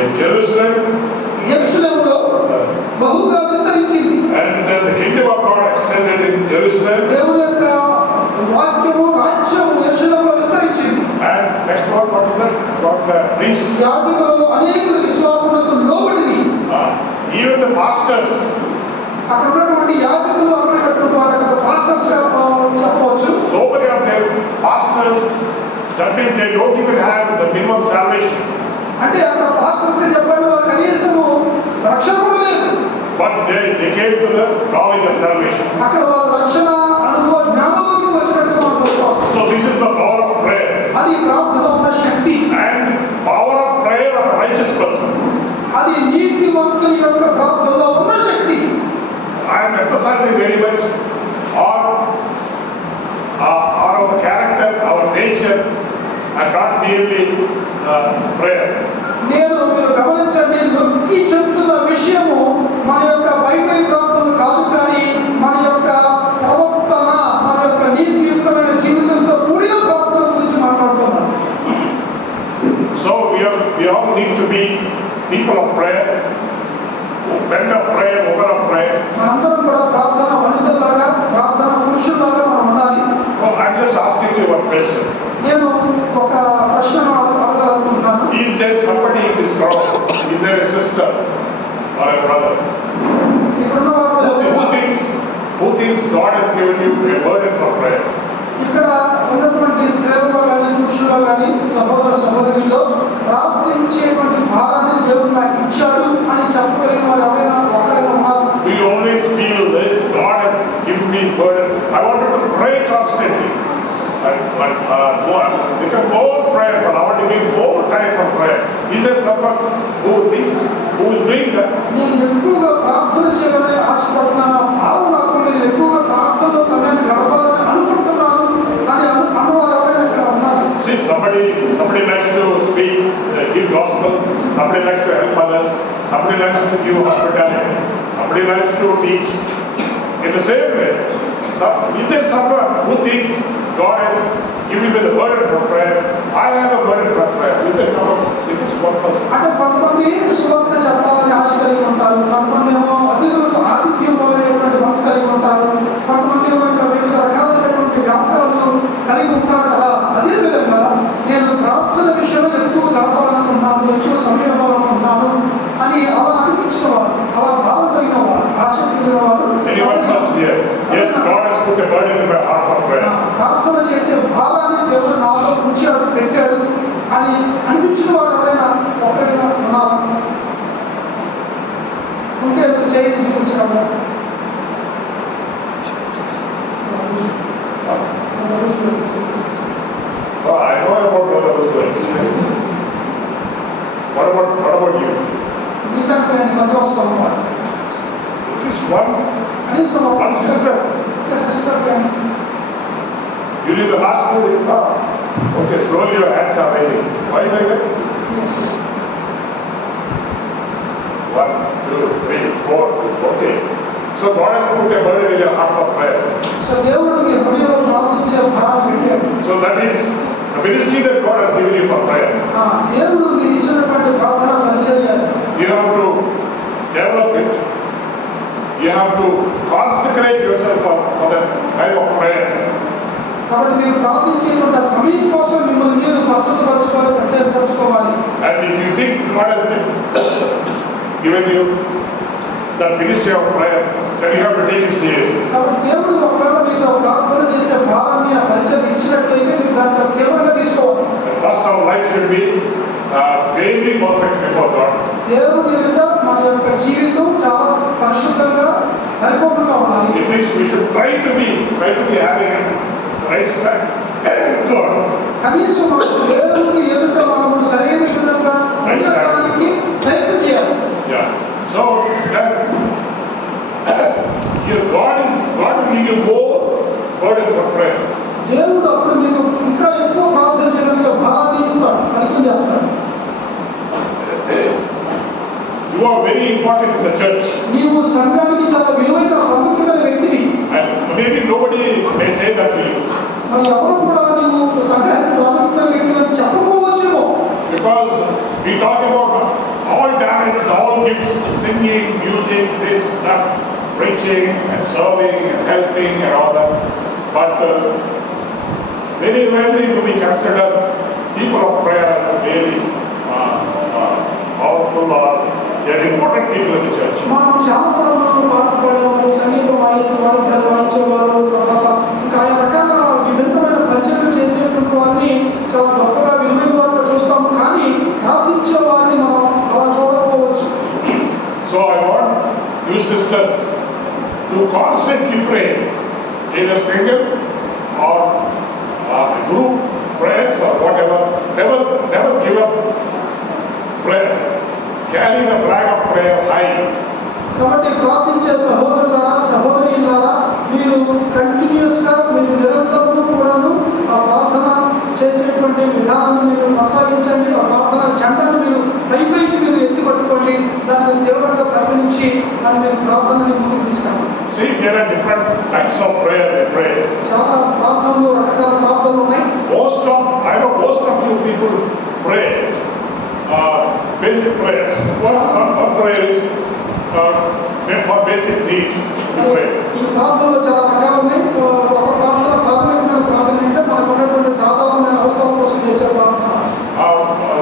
in Jerusalem, యెరూషలేములో బహుగా విస్తరించింది. and the kingdom of God extended in Jerusalem. దేవుని యొక్క వాక్యము రాజ్యము యెరూషలేములో విస్తరించింది. And next one, what is that? About the priests. యాజకులలో అనేకులు విశ్వాసములకు లోబడిని. Even the pastors, అక్కడ ఉన్నటువంటి యాజకులు అక్కడ వారి యొక్క పాస్టర్స్ చెప్పవచ్చు. so many of them pastors, that means they don't even have the minimum salvation, అంటే అక్కడ పాస్టర్స్ చెప్పండి వారు కనీసము రక్షణ కూడా లేదు. but they came to the knowledge of salvation. అక్కడ వారు రక్షణ అనుభవ జ్ఞానంలోకి వచ్చినట్టు మనం చూస్తాం. So this is the power of prayer, అది ప్రార్థన ఉన్న శక్తి. and power of prayer of a righteous person. అది నీతిమంతుని యొక్క ప్రార్థనలో ఉన్న శక్తి. I am emphasizing very much on our character, our nature, and not merely prayer. నేను మీరు గమనించండి, నొక్కి చెప్తున్న విషయము మన యొక్క బైబిల్ ప్రార్థనలు కాదు, కానీ మన యొక్క ప్రవర్తన, మన యొక్క నీతియుక్తమైన జీవితంతో కూడిన ప్రార్థన గురించి మాట్లాడుతున్నాను. So we all need to be people of prayer, men of prayer, women of prayer. మనందరం కూడా ప్రార్థన వనితలాగా, ప్రార్థన పురుషులాగా మనం ఉండాలి. Oh, I'm just asking you one question. నేను ఒక ప్రశ్నను అడగాలనుకుంటున్నాను. Is there somebody in this crowd? Is there a sister or a brother ఇక్కడున్న వారు who thinks God has given you a burden for prayer? ఇక్కడ ఉన్నటువంటి స్త్రీలలో కానీ పురుషుల్లో కానీ సహోదర సహోదరుల్లో ప్రార్థించేటువంటి భారాన్ని దేవుడు నాకు ఇచ్చాడు అని చెప్పగలిగిన వారు ఎవరైనా ఒకరైనా ఉన్నారు? We always feel this, God has given me burden. I wanted to pray constantly. But become more prayerful. I want to give more time for prayer. Is there someone who is doing that? నేను ఎక్కువగా ప్రార్థన చేయాలని ఆశపడుతున్నాను, ఆ భావం నాకు నేను ఎక్కువగా ప్రార్థనలో సమయాన్ని గడపాలని అనుకుంటున్నాను అని అన్నవారు ఎవరైనా ఇక్కడ ఉన్నారు? See, somebody likes to speak, give gospel. Somebody likes to help others. Somebody likes to give hospitality. Somebody likes to teach. In the same way, is there someone who thinks God has given me the burden for prayer? I have a burden for prayer. Is there someone? It is one person. అంటే కొంతమంది సువార్త చెప్పాలని ఆశ కలిగి ఉంటారు, కొంతమంది ఏమో అతిథులకు ఆతిథ్యం మొదలైనటువంటి మనసు కలిగి ఉంటారు, కొంతమంది ఏమో ఇంకా వివిధ రకాలైనటువంటి వ్యాపారాలు కలిగి ఉంటారు కదా. అదే విధంగా నేను ప్రార్థన విషయంలో ఎక్కువ గడపాలనుకుంటున్నాను, ఎక్కువ సమయం ఇవ్వాలనుకుంటున్నాను అని అలా అనిపించిన వారు, అలా భావం కలిగిన వారు, ఆశ కలిగిన వారు, Anyone else here? Yes, God has put a burden in my heart for prayer. ప్రార్థన చేసే భావాన్ని దేవుడు నాలో ఉంచాడు, పెట్టాడు అని అనిపించిన వారు ఎవరైనా ఒకరైనా ఉన్నారా? ఉంటే చేయి చూపించగలరా? Oh, I know about Brother Roosevelt. What about you? ఈ సంఖ్య మధ్య వస్తాం వాడు At least one కనీసం One sister. సిస్టర్ కానీ You need the last two. Okay, slowly your hands are raising. Why like that? 1, 2, 3, 4. Okay. So God has put a burden in your heart for prayer. So దేవుడు మీ హృదయంలో ప్రార్థించే భారం పెట్టాడు. So that is the ministry that God has given you for prayer. దేవుడు మీకు ఇచ్చినటువంటి ప్రార్థన పరిచర్య. You have to develop it. You have to consecrate yourself for that time of prayer. కాబట్టి మీరు ప్రార్థించేటువంటి సమయం కోసం మిమ్మల్ని మీరు పరిశుద్ధపరచుకోవాలి, ప్రత్యేకపరచుకోవాలి. And if you think God has given you that ministry of prayer, then you have to take it seriously. కాబట్టి దేవుడు ఒకవేళ మీతో ప్రార్థన చేసే భారాన్ని ఆ పరిచయం ఇచ్చినట్లయితే మీరు దాన్ని చాలా తీవ్రంగా తీసుకోవాలి. First, our life should be very perfect before God. దేవుడి ఎదుట మన యొక్క జీవితం చాలా పరిశుద్ధంగా పరిపూర్ణంగా ఉండాలి. At least we should try to be having a right stand with God. కనీసం మన దేవుడి ఎదుట మనము సరైన విధంగా ఉండడానికి ప్రయత్నం చేయాలి. Yeah. So that God will give you more burden for prayer. దేవుడు అప్పుడు మీకు ఇంకా ఎక్కువ ప్రార్థన చేయడానికి భారాన్ని ఇస్తాడు, అధికం చేస్తాడు. You are very important in the church. నీవు సంఘానికి చాలా విలువైన ప్రాముఖ్యమైన వ్యక్తివి. And maybe nobody may say that to you. మరి ఎవరు కూడా నీవు సంఘానికి ప్రాముఖ్యమైన వ్యక్తిని చెప్పకపోవచ్చేమో. Because we talk about all talents, all gifts, singing, music, this, that, preaching and serving and helping and all that. But very rarely do we consider people of prayer really powerful or they are important people in the church. మనం చాలా సార్లు పాటపాడేవారు, సంగీతం వాయిద్యాలు వాయించేవారు, ఇంకా ఆయా రకాల విభిన్నమైన పరిచయం చేసేటువంటి వారిని చాలా గొప్పగా విలువైన వారిగా చూస్తాము, కానీ ప్రార్థించే వారిని మనం అలా చూడకపోవచ్చు. So I want you sisters to constantly pray, either single or group prayers or whatever. Never give up prayer. Carry the flag of prayer high. కాబట్టి ప్రార్థించే సహోదరులారా, సహోదరులారా, మీరు కంటిన్యూస్గా మీరు నిరంతరము కూడాను ఆ ప్రార్థన చేసేటువంటి విధానాన్ని మీరు కొనసాగించండి. ఆ ప్రార్థన జెండాను మీరు పైకి మీరు ఎత్తి పట్టుకోండి, దాన్ని తీవ్రంగా పరిగణించి దాన్ని మీరు ప్రార్థనని ముందుకు తీసుకెళ్ళండి. See, there are different types of prayer they pray. చాలా ప్రార్థనలు, రకరకాల ప్రార్థనలు ఉన్నాయి. I know most of you people pray basic prayers. One prayer is meant for basic needs to pray. ఈ ప్రార్థనలో చాలా రకాలు ఉన్నాయి. ఒక ప్రార్థన ప్రాథమికమైన ప్రార్థన అంటే మనకు ఉన్నటువంటి సాధారణమైన అవసరాల కోసం చేసే ప్రార్థన.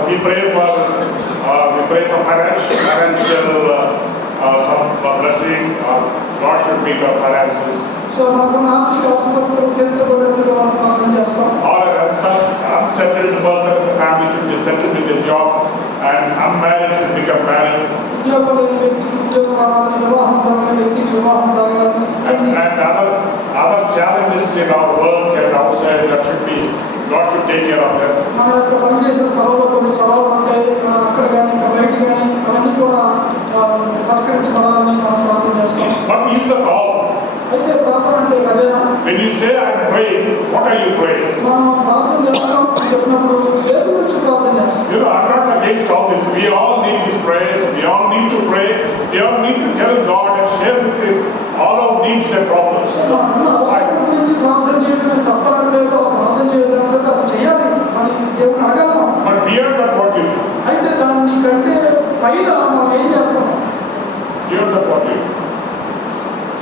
We pray for financial some blessing. God should meet our finances. So మనకున్న ఆర్థిక అవసరాలు తీర్చబడేట్టుగా మనం ప్రార్థన చేస్తాం. Or an unsettled person in the family should be settled with a job, and unmarried should become married. ఉద్యోగం లేని వ్యక్తికి ఉద్యోగం రావాలని, వివాహం జరగని వ్యక్తికి వివాహం జరగాలని, And other challenges in our work and outside, that should be, God should take care of them. మన యొక్క పనిచేసే స్థలంలో కొన్ని సవాళ్ళు ఉంటాయి, అక్కడ కానీ ఇంకా బయట కానీ అవన్నీ కూడా పరిష్కరించబడాలని మనం ప్రార్థన చేస్తాం. What is the call? అయితే ప్రార్థన అంటే అదేనా? When you say I am praying, what are you praying? మనం ప్రార్థన చేస్తాం చెప్పినప్పుడు దేని గురించి ప్రార్థన చేస్తాం? You know, I'm not against all this. We all need these prayers. We all need to pray. We all need to tell God and share with Him all our needs and problems. మన అవసరం గురించి ప్రార్థన చేయడం తప్పని లేదు, ప్రార్థన చేయడం అది చేయాలి, అది దేవుని అడగాలి. But beyond that, what you do? అయితే దాన్ని కంటే పైన మనం ఏం చేస్తాం? Beyond that, what you do?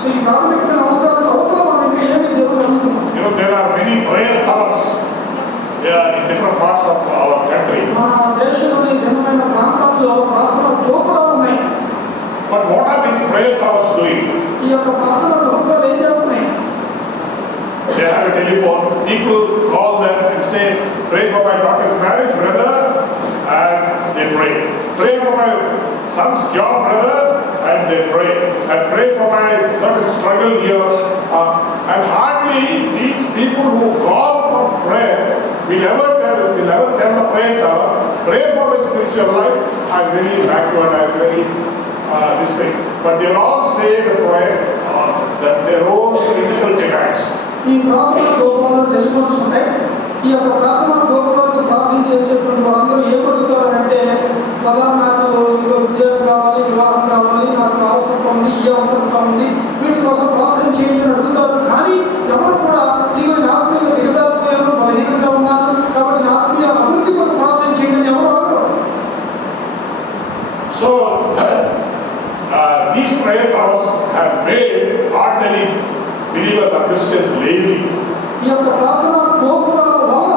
So ఈ ప్రాథమికమైన అవసరాలకు అవతల మనం ఇంకా ఏమి దేవుడు అనుకున్నాం? You know, there are many prayer towers in different parts of our country. మన దేశంలోని భిన్నమైన ప్రాంతాల్లో ప్రార్థన గోపురాలు ఉన్నాయి. But what are these prayer towers doing? ఈ యొక్క ప్రార్థన గోపురాలు ఏం చేస్తున్నాయి? They have a telephone. People call them and say, pray for my daughter's marriage, brother, and they pray. Pray for my son's job, brother, and they pray. And pray for my certain struggle here. And hardly these people who call for prayer will ever tell the prayer tower, pray for my spiritual life. I'm very backward, I'm very this thing. But they all say the prayer that their own physical demands. ఈ ప్రార్థన గోపురాలు telephones ఉంటాయి. ఈ యొక్క ప్రార్థన గోపురాలకు ప్రార్థన చేసేటువంటి వాళ్ళందరూ ఏమడుగుతారంటే, బాబా నాకు ఉద్యోగం కావాలి, వివాహం కావాలి, నాకు అవసరం ఉంది, ఈ అవసరం ఉంది, వీటి కోసం ప్రార్థన చేయండి అని అడుగుతారు. కానీ ఎవరు కూడా ఇదిగో నా ఆత్మీయ దిగజారిపోయాను, బలహీనంగా ఉన్నాను, కాబట్టి నా ఆత్మీయ అభివృద్ధి కోసం ప్రార్థన చేయండి అని ఎవరు అడగరు. So these prayer towers have made ordinary believers or Christians lazy. ఈ యొక్క ప్రార్థన గోపురాల వల్ల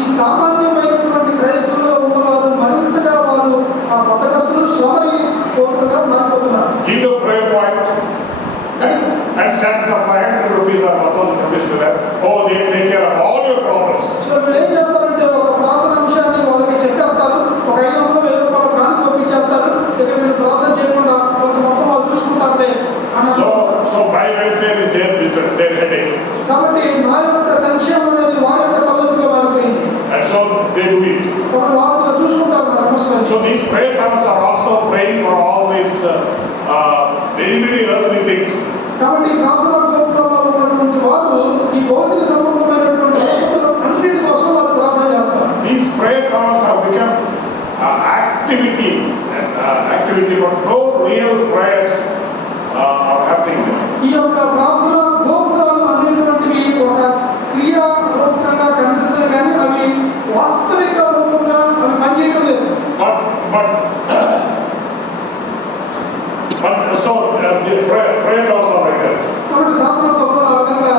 ఈ సామాన్యమైనటువంటి క్రైస్తవుల్లో ఉన్నవారు మరింతగా వారు ఆ బద్ధకస్తులు, శ్రమని కోరులుగా మారిపోతున్నారు. Give the prayer point and send some 500 rupees or 1,000 rupees to them. Oh, they take care of all your problems. So వీళ్ళు ఏం చేస్తారంటే ఒక ప్రార్థన అంశాన్ని వాళ్ళకి చెప్పేస్తారు, ఒక 500 1000 కానీ పంపించేస్తారు, ఇక వీళ్ళు ప్రార్థన చేయకుండా ఒక మొత్తం వాళ్ళు చూసుకుంటారులే అని. So my welfare is their business, their headache. కాబట్టి నా యొక్క సంక్షేమం అనేది వారి యొక్క తలపుగా మారిపోయింది. And so they do it. కాబట్టి వాళ్ళు చూసుకుంటారు నా సమస్యలు. So these prayer towers are also praying for all these very earthly things. కాబట్టి activity, but no real prayers are happening there. ఈ యొక్క ప్రార్థన గోపురాలు అనేటువంటివి ఒక క్రియా రూపకంగా కనిపిస్తున్నాయి కానీ అవి వాస్తవిక రూపంగా అవి పనిచేయడం లేదు. So the prayer laws are like that. కాబట్టి ప్రార్థన గోపురాలు ఆ విధంగా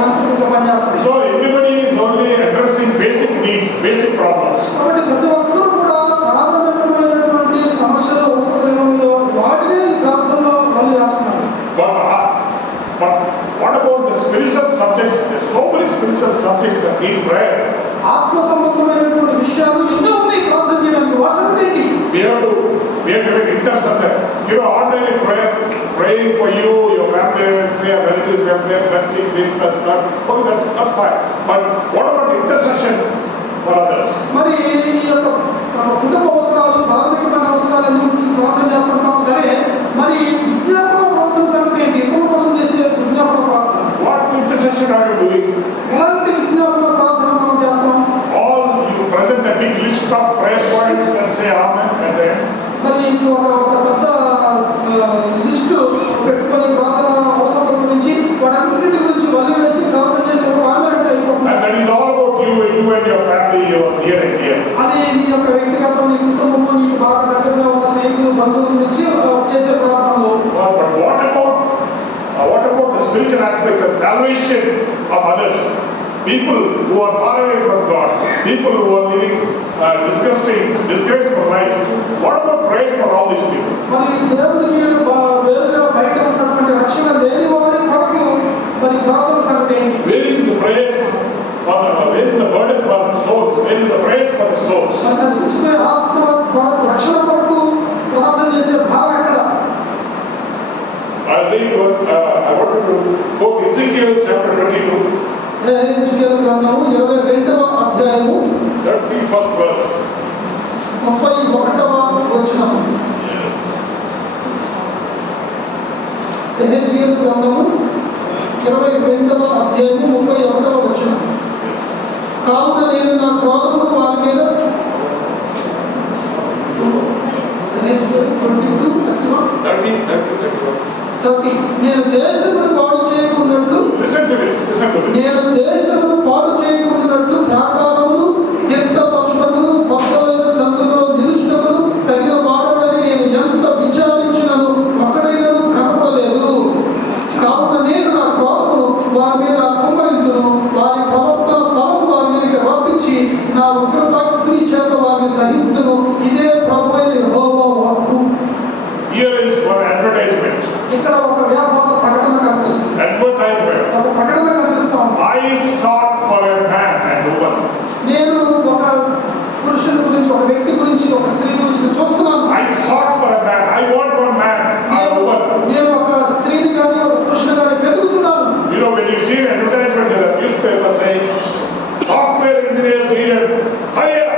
యాంత్రికంగా పనిచేస్తాయి. So everybody is only addressing basic needs, basic problems. కాబట్టి ప్రతి ఒక్కరూ కూడా ప్రాథమికమైనటువంటి సమస్యలు అవసరాలు వాటినే ఈ ప్రార్థనలో వాళ్ళు వేస్తున్నారు. But what about the spiritual subjects? There are so many spiritual subjects that need prayer. ఆత్మ సంబంధమైనటువంటి విషయాలు ఎన్నో ఉన్నాయి ప్రార్థన చేయడానికి. వాటి సంగతి ఏంటి? We have to make intercessor. You know, ordinary prayer, praying for you, your family, your relatives, welfare, blessing, this, that. Okay, that's fine. But what about intercession for others? మరి ఈ యొక్క కుటుంబ అవసరాలు, ప్రాథమికమైన అవసరాలను ప్రార్థన చేస్తుంటాం సరే, మరి విజ్ఞాపన ప్రార్థన సంగతి ఏంటి? ఇతరుల కోసం చేసే విజ్ఞాపన ప్రార్థన. What intercession are you doing? ఎలాంటి విజ్ఞాపన ప్రార్థన మనం చేస్తాం? All you present a big list of prayer points and say amen and then. మరి ఒక పెద్ద లిస్టు పెట్టుకొని ప్రార్థన అవసరాల గురించి వాటన్నిటి గురించి వదిలేసి ప్రార్థన చేసే ఆమె అంటే అయిపోతుంది. And that is all about you and your family, your near and dear. అది నీ యొక్క వ్యక్తిగతం, నీ కుటుంబము, నీకు బాగా దగ్గరగా ఉన్న స్నేహితులు, బంధువుల నుంచి చేసే ప్రార్థనలు. But what about the spiritual aspects of salvation of others? People who are far away from God, people who are living disgraceful life. What about prayers for all these people? మరి దేవునికి వేరుగా బయట ఉన్నటువంటి రక్షణ లేని వారి కొరకు మరి ప్రార్థన సంగతి ఏంటి? Where is the prayers for where is the burden for the souls? Where is the prayers for the souls? మరి నశించిపోయే ఆత్మల కొరకు, రక్షణ కొరకు ప్రార్థన చేసే భావం ఎక్కడ? I wanted to quote Ezekiel chapter 22. Ezekiel గ్రంథము 22వ అధ్యాయము 31st verse. 31వ వచనము. ఎహెజ్కేలు గ్రంథము 22వ అధ్యాయము 31వ వచనం. కావున నేను నా క్రోధమును వారి మీద నేను దేశమును పాడు చేయకున్నట్లు నేను దేశమును పాడు చేయకున్నట్లు ప్రాకారమును తిట్టపరచుటకును బద్దలైన సందులో నిలుచుటకును తగిన వాడని నేను ఎంత విచారించినను ఒక్కడైనను కనపడలేదు. కావున నేను నా కోపమును వారి మీద కుమ్మరింతును, వారి ప్రవర్తన ఫలము వారి మీదకి రప్పించి నా ఉగ్రతాగ్ని చేత వారిని దహింతును. ఇదే ప్రభువైన యెహోవా వాక్కు. Here is one advertisement. ఇక్కడ ఒక వ్యాపార ప్రకటన కనిపిస్తుంది. Advertisement. ఒక ప్రకటన కనిపిస్తాం. I sought for a man and woman. నేను ఒక పురుషుని గురించి, ఒక వ్యక్తి గురించి, ఒక స్త్రీ గురించి చూస్తున్నాను. I sought for a man. I want one man or a woman. నేను ఒక స్త్రీని కానీ ఒక పురుషుని కానీ వెతుకుతున్నాను. You know, when you see an advertisement in a newspaper saying software engineers needed, hurry up,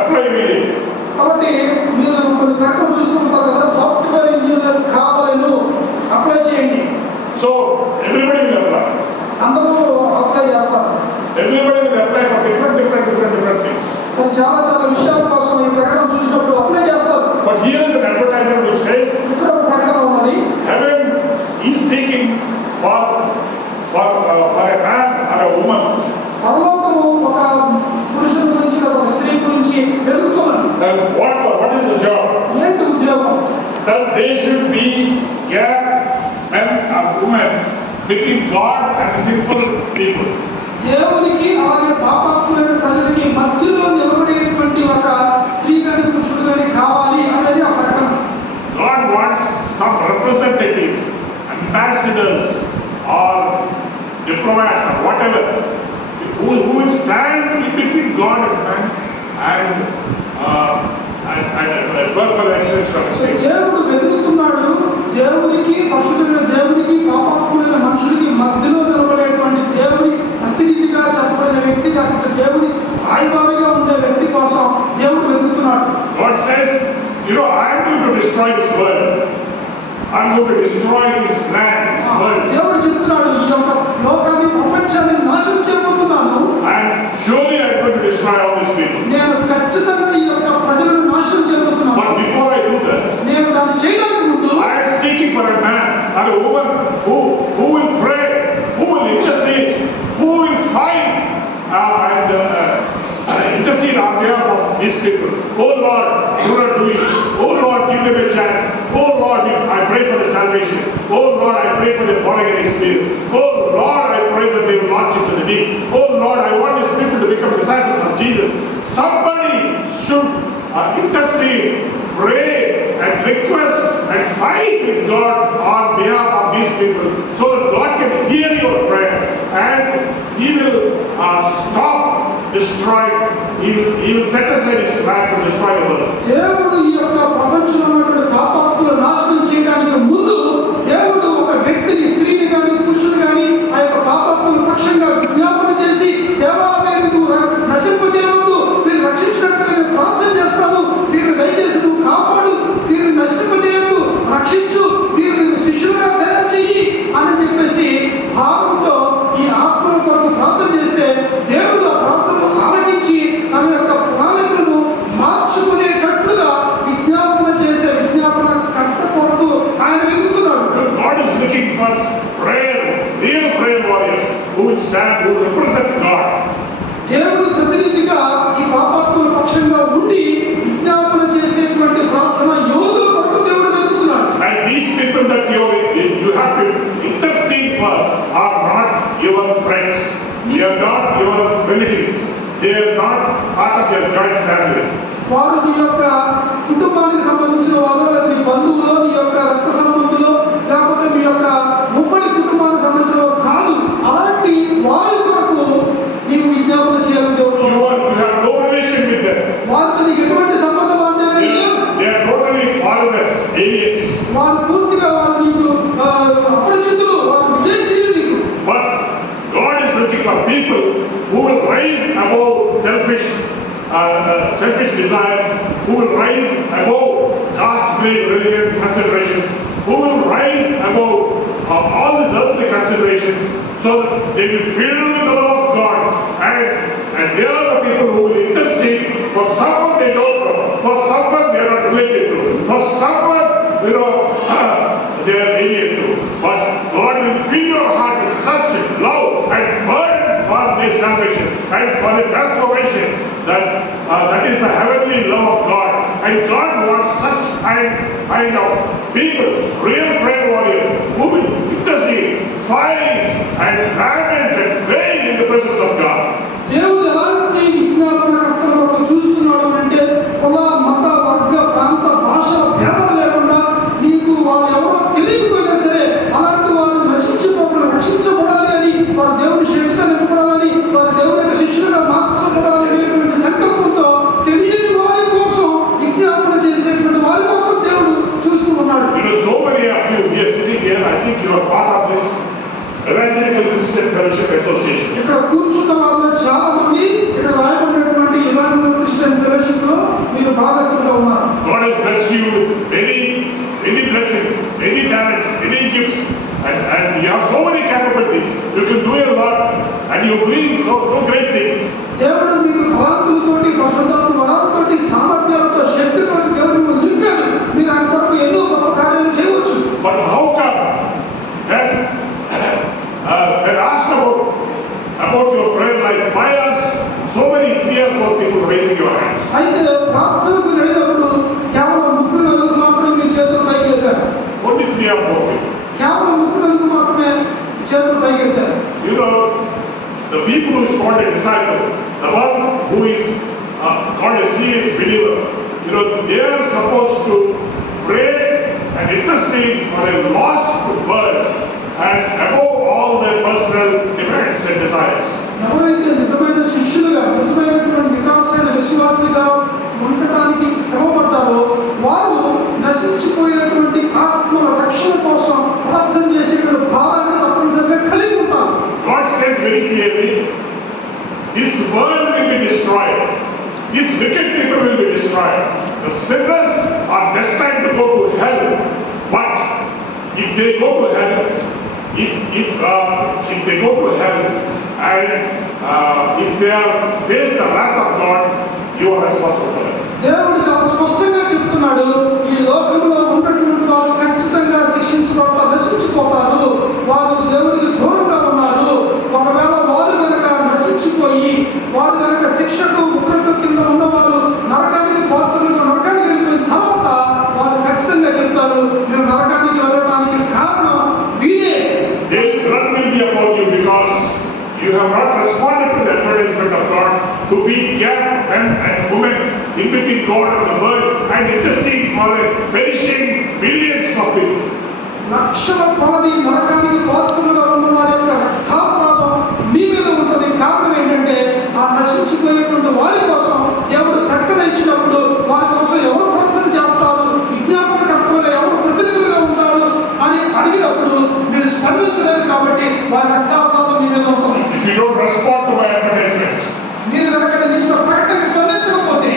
apply immediately. కాబట్టి మీరు కొన్ని ప్రకటన చూస్తుంటారు కదా, సాఫ్ట్వేర్ ఇంజనీర్ కావాలను అప్లై చేయండి. So everybody will apply. అందరూ అప్లై చేస్తారు. Everybody will apply for different things. మరి చాలా విషయాల కోసం ఈ ప్రకటన చూసినప్పుడు అప్లై చేస్తారు. But here is an advertisement which says ఇక్కడ ఒక ప్రకటన ఉన్నది. heaven is seeking for a man or a woman. పరలోకము ఒక పురుషుని గురించి, ఒక స్త్రీ గురించి వెతుకుతున్నది. And what is the job? ఏంటి ఉద్యోగం? That they should be gap men and women between God and sinful people. దేవునికి అలాగే పాపాత్ములైన ప్రజలకి మధ్యలో నిలబడేటువంటి ఒక స్త్రీ కానీ పురుషుడు కానీ కావాలి అనేది ఆ ప్రకటన. God wants some representatives, ambassadors or diplomats or whatever who will stand in between God and man and work for the extension of His faith. దేవుడు వెతుకుతున్నాడు. దేవునికి, పరిశుద్ధుడైన దేవునికి, పాపాత్ములైన మనుషులకి మధ్యలో నిలబడేటువంటి దేవుని ప్రతినిధిగా చెప్పబడిన వ్యక్తిగా, దేవుని రాయబారిగా ఉండే వ్యక్తి కోసం దేవుడు వెతుకుతున్నాడు. God says, you know, I am going to destroy this world. I am going to destroy this land, this world. దేవుడు చెప్తున్నాడు, ఈ యొక్క లోకాన్ని, ప్రపంచాన్ని నాశనం చేయబోతున్నాను. And surely I am going to destroy all these people. నేను ఖచ్చితంగా ఈ యొక్క ప్రజలను నాశనం చేయబోతున్నాను. But before I do that, నేను చేయడానికి ముందు I am seeking for a man and a woman who will pray, who will intercede, who will fight and intercede on behalf of these people. Oh Lord, do not do it. Oh Lord, give them a chance. Oh Lord, I pray for the salvation. Oh Lord, I pray for the born again experience. Oh Lord, I pray that they will launch into the deep. Oh Lord, I want these people to become disciples of Jesus. Somebody should intercede, pray and request and fight with God on behalf of these people so that God can hear your prayer and He will stop destroying. He will set aside His plan to destroy the world. దేవుడు ఈ యొక్క ప్రపంచంలో ఉన్నటువంటి పాపాత్ముల నాశనం చేయడానికి ముందు దేవుడు ఒక వ్యక్తిని, స్త్రీని కానీ పురుషుని కానీ ఆ యొక్క పాపాత్ముల పక్షంగా విజ్ఞాపన చేసి, దేవా వీరిని నువ్వు నశింపజేయవద్దు, వీరు రక్షించినట్టుగా నేను ప్రార్థన చేస్తాను, వీరిని దయచేసి నువ్వు కాపాడు, వీరిని నశింపజేయద్దు, రక్షించు, వీరిని శిష్యులుగా తయారు చెయ్యి అని చెప్పేసి భావంతో ఈ ఆత్మల కొరకు ప్రార్థన చేస్తే దేవుడు ఆ ప్రార్థనను ఆలకించి తన యొక్క ప్రణాళికలను మార్చుకునేటట్లుగా విజ్ఞాపన చేసే విజ్ఞాపన కర్త కొరకు ఆయన వెతుకుతున్నాడు. God is looking for prayer, real prayer warriors who will stand, who will represent God. దేవుడు ప్రతినిధిగా ఈ పాపాత్ముల పక్షంగా ఉండి విజ్ఞాపన చేసేటువంటి ప్రార్థన యోధుల కొరకు దేవుడు వెతుకుతున్నాడు. And these people that you have to intercede for are not your friends. They are not your relatives. They are not part of your joint family. వారు నీ యొక్క కుటుంబానికి సంబంధించిన వారు, లేదా నీ బంధువులో, నీ యొక్క రక్త సంబంధులో, లేకపోతే మీ యొక్క ఉమ్మడి కుటుంబానికి సంబంధించిన వారు కాదు. అలాంటి వారి కొరకు నీవు విజ్ఞాపన చేయాలని దేవుడు. You have no relation with them. వారితో నీకు ఎటువంటి సంబంధ బాంధవ్యం లేదు. They are totally foreigners, aliens. వారు పూర్తిగా వారు నీకు అపరిచితులు, వారు విదేశీయులు నీకు. But God is looking for people who will rise above selfish desires, who will rise above caste, creed, religion considerations, who will rise above all these earthly considerations, so that they will fill with the love of God, and they are the people who will intercede for someone they don't know, for someone they are not related to, for someone they are alien to. But God will fill your heart with such love and burden for their salvation and for the transformation that is the heavenly love of God. And God wants such kind of people, real prayer warriors, who will intercede, fight and lament and wail in the presence of God. దేవుడు ఎలాంటి విజ్ఞాపన కర్తలను చూస్తున్నాడు అంటే, కుల, మత, వర్గ, ప్రాంత, భాష భేదం లేకుండా నీకు వాళ్ళు ఎవరో తెలియకపోయినా సరే అలాంటి వారు నశించిపోకుండా రక్షించబడాలి అని, వారు దేవుని శక్తిగా నింపబడాలని, వారు దేవుని యొక్క శిష్యులుగా మార్చబడాలి అనేటువంటి సంకల్పంతో తెలియని వారి కోసం విజ్ఞాపన చేసేటువంటి వారి కోసం దేవుడు చూస్తూ ఉన్నాడు. So many of you here sitting here, I think you are part of this Evangelical Christian Fellowship Association. ఇక్కడ కూర్చున్న వాళ్ళు చాలా మంది ఇక్కడ రాయబడినటువంటి ఇవాంజలికల్ క్రిస్టియన్ ఫెలోషిప్ లో మీరు భాగస్వాములుగా ఉన్నారు. God has blessed you with many blessings, many talents, many gifts, and you have so many capabilities. You can do a lot, and you are doing so great things. దేవుడు మీకు తలాంతులతోటి, పరిశుద్ధాత్మ వరాలతోటి, సామర్థ్యాలతో, శక్తితోటి దేవుడు మిమ్మల్ని నింపాడు. మీరు ఆయన కొరకు ఎన్నో గొప్ప కార్యాలు చేయవచ్చు. But how come that when asked about your prayer life, why are so many 3 or 4 people raising your hands? అయితే ప్రార్థనకు వెళ్ళినప్పుడు కేవలం 3-4 మాత్రమే మీ చేతులు పైకి ఎత్తారు. Only 3 or 4 people. కేవలం 3-4 మాత్రమే చేతులు పైకి ఎత్తారు. You know, the people who is called a disciple, the one who is called a serious believer, you know, they are supposed to pray and intercede for a lost world and above all their personal demands and desires. ఎవరైతే నిజమైన శిష్యులుగా, నిజమైనటువంటి నికాసైన విశ్వాసిగా ఉండటానికి క్రమపడ్డారో వారు నశించిపోయేటువంటి ఆత్మల రక్షణ కోసం ప్రార్థన చేసేటువంటి భావాన్ని తప్పనిసరిగా కలిగి ఉంటారు. God says very clearly, this world will be destroyed. These wicked people will be destroyed. The sinners are destined to go to hell. But if they go to hell, if they go to hell and if they are face the wrath of God, you are responsible for that. దేవుడు చాలా స్పష్టంగా చెప్తున్నాడు, ఈ లోకంలో ఉన్నటువంటి నశించిపోతారు, వారు దేవునికి దూరంగా ఉన్నారు. ఒకవేళ వారు కనుక నశించిపోయి వారు కనుక శిక్షకు ఉగ్రత కింద ఉన్నవారు నరకానికి పాత్రలకు నరకానికి వెళ్ళిపోయిన తర్వాత వారు ఖచ్చితంగా చెప్తారు, నేను నరకానికి వెళ్ళడానికి కారణం వీరే. Their blood will be upon you because you have not responded to the advertisement of God to be gap men and women in between God and the world and intercede for the perishing billions of people. లక్షల కొలది నరకానికి పాత్రలుగా ఉన్న వారి యొక్క రక్తాపరాధం మీ మీద ఉంటుంది. కారణం ఏంటంటే ఆ నశించిపోయేటువంటి వారి కోసం దేవుడు ప్రకటన ఇచ్చినప్పుడు వారి కోసం ఎవరు ప్రార్థన చేస్తారు, విజ్ఞాపనకర్తలుగా ఎవరు ప్రతినిధులుగా ఉంటారు అని అడిగినప్పుడు మీరు స్పందించలేదు కాబట్టి వారి రక్తాపరాధం మీ మీద ఉంటుంది. If you don't respond to my advertisement, మీరు కనుక నేను ఇచ్చిన ప్రకటన స్పందించకపోతే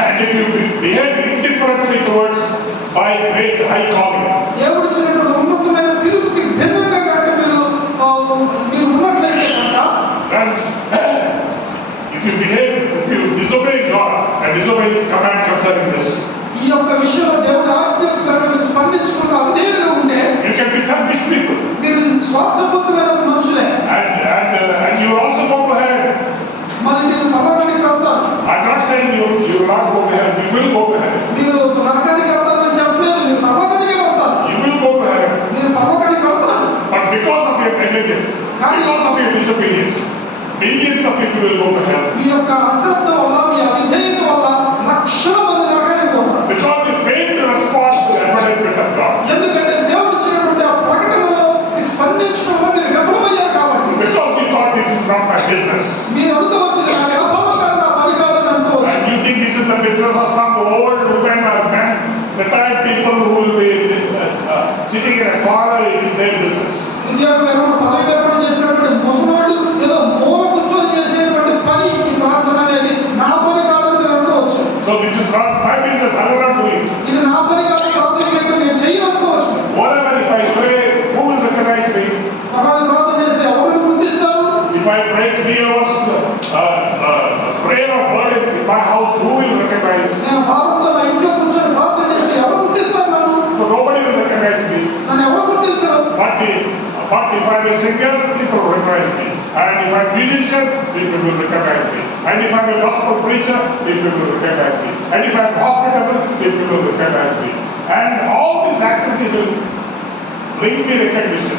and if you behave indifferently towards my great high calling, దేవుడు ఇచ్చినటువంటి ఉన్నతమైన పిలుపుకి భిన్నంగా కనుక మీరు ఉన్నట్లయితే కనుక, and if you disobey God and disobey His command concerning this, ఈ యొక్క విషయంలో దేవుడి ఆజ్ఞకు కనుక మీరు స్పందించకుండా అవిధేయులుగా ఉంటే you can be selfish people, మీరు స్వార్థపూరితమైన మనుషులే. and you will also go to hell. మరి మీరు పరలోకానికి వెళ్తారు. I'm not saying you will not go to hell. You will go to hell. మీరు నరకానికి వెళ్తారని చెప్పలేదు, మీరు పరలోకానికి వెళ్తారు. You will go to hell. మీరు పరలోకానికి వెళ్తారు. But because of your negligence, because of your disobedience, millions of people will go to hell. మీ యొక్క అశ్రద్ధ వల్ల, మీ అవిధేయత వల్ల లక్షల మంది నరకానికి పోతారు. Because you failed to respond to the advertisement of God. ఎందుకంటే దేవుడు ఇచ్చినటువంటి ఆ ప్రకటనలో స్పందించడంలో మీరు విఫలమయ్యారు కాబట్టి. Because you thought this is not my business. మీరు అనుకోవచ్చింది నా వ్యాపారం కాదు, నా పని కాదని అనుకోవచ్చు. And you think this is the business of some old women or men, retired people who will be sitting in a corner. It is their business. ఉద్యోగం ఏమన్నా పదవి విరమణ చేసినటువంటి ముసలోళ్ళు ఏదో మూల కూర్చొని చేసేటువంటి పని ఈ ప్రార్థన అనేది నా పని కాదని మీరు అనుకోవచ్చు. So this is not my business. I will not do it. ఇది నా పని కాదు, ప్రార్థన చేయడం నేను చేయను అనుకోవచ్చు. Whatever if I pray, who will recognize me? ఒకవేళ ప్రార్థన చేస్తే ఎవరు గుర్తిస్తారు? If I pray 3 hours prayer of word in my house, who will recognize? నేను భారత్లో నా ఇంట్లో కూర్చొని ప్రార్థన చేస్తే ఎవరు గుర్తిస్తారు నన్ను? So nobody will recognize me. నన్ను ఎవరు గుర్తించరు. But if I am a singer, people will recognize me. And if I am a musician, people will recognize me. And if I am a gospel preacher, people will recognize me. And if I am hospitable, people will recognize me. And all these activities will bring me recognition.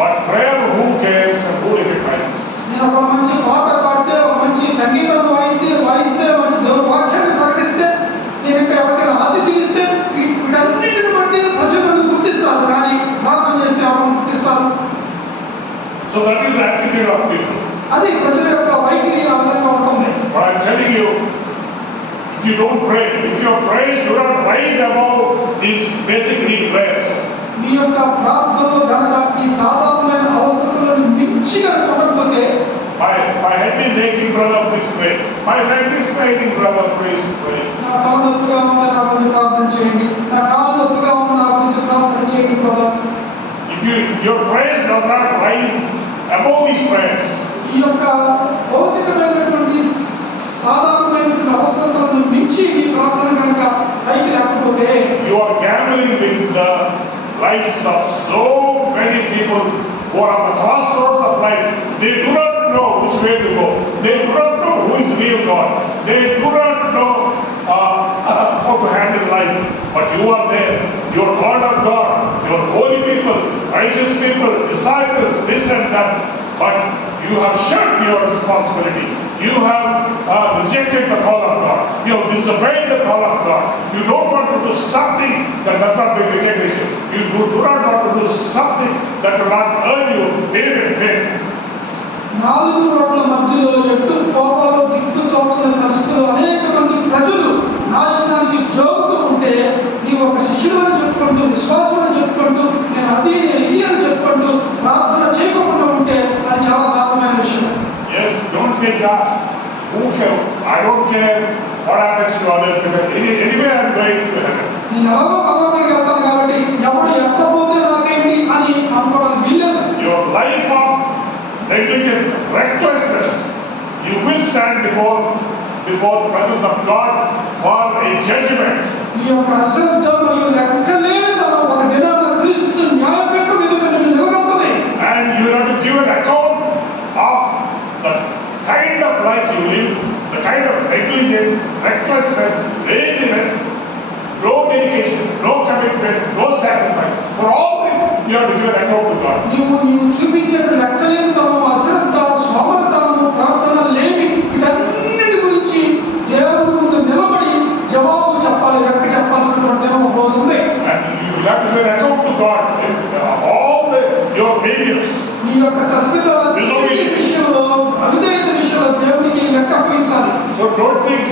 But prayer, who cares and who recognizes? నేను ఒక మంచి పాట పాడితే, ఒక మంచి సంగీతం వాయిస్తే, మంచి దేవుని వాక్యాన్ని ప్రకటిస్తే, నేను ఇంకా ఎవరికైనా ఆతిథ్యం ఇస్తే వీటన్నిటిని బట్టి ప్రజలను గుర్తిస్తారు. కానీ ప్రార్థన చేస్తే ఎవరు గుర్తిస్తారు? So that is the attitude of people. అది ప్రజల యొక్క వైఖరి ఆ విధంగా ఉంటుంది. But I am telling you, if you don't pray, if your prayers do not rise above these basic need prayers, మీ యొక్క ప్రార్థనలో కనుక ఈ సాధారణమైన అవసరతలను మించి కనుక ఉండకపోతే, my head is aching, brother, please pray. My leg is paining, brother, please pray. నా తల నొప్పిగా ఉంది, నా గురించి ప్రార్థన చేయండి. నా కాలు నొప్పిగా ఉంది, నా గురించి ప్రార్థన చేయండి brother. If your prayers does not rise above these prayers, ఈ యొక్క భౌతికమైనటువంటి సాధారణమైనటువంటి అవసరతలను మించి మీ ప్రార్థన కనుక పైకి లేకపోతే, you are gambling with the lives of so many people who are on the crossroads of life. They do not know which way to go. They do not know who is real God. They do not know how to handle life. But you are there. You are called of God. You are holy people, righteous people, disciples, this and that. But you have shirked your responsibility. You have rejected the call of God. You have disobeyed the call of God. You don't want to do something that does not bring recognition. You do not want to do something that will not earn you David fame. 4 రోడ్ల మధ్యలో ఎట్టు కోపాలో దిక్కు తోచని పరిస్థితుల్లో అనేక మంది ప్రజలు నాశనానికి జోగుతూ ఉంటే, నీవు ఒక శిష్యుడు అని చెప్పుకుంటూ, విశ్వాసం అని చెప్పుకుంటూ, నేను అది నేను ఇది అని చెప్పుకుంటూ ప్రార్థన చేయకుండా ఉంటే అది చాలా దారుణమైన విషయం. Yes, don't get that. Who cares? I don't care what happens to others because anyway I am going to heaven. నేను ఎలాగో పరలోకానికి వెళ్తాను కాబట్టి ఎవడు ఎట్టపోతే నాకేంటి అని అనుకోవడానికి వీల్లేదు. Your life of negligence, recklessness, you will stand before the presence of God for a judgment. నీ యొక్క అశ్రద్ధ మరియు లెక్కలేని ఒక దినాన క్రీస్తు న్యాయపీఠం ఎదుట నిన్ను నిలబెడుతుంది. And you will have to give an account of the kind of life you live, the kind of negligence, recklessness, laziness, no dedication, no commitment, no sacrifice. For all this, you have to give an account to God. నీవు చూపించే లెక్కలేనితనం, అశ్రద్ధ, సోమరితనము, ప్రార్థన లేమి, వీటన్నిటి గురించి దేవుడి ముందు నిలబడి జవాబు చెప్పాలి, లెక్క చెప్పాల్సినటువంటి దినం ఒక రోజు ఉంది. And you will have to give an account to God of all your failures. నీ యొక్క తప్పిదాల విషయంలో, అవిధేయత విషయంలో దేవునికి లెక్క అప్పగించాలి. So don't think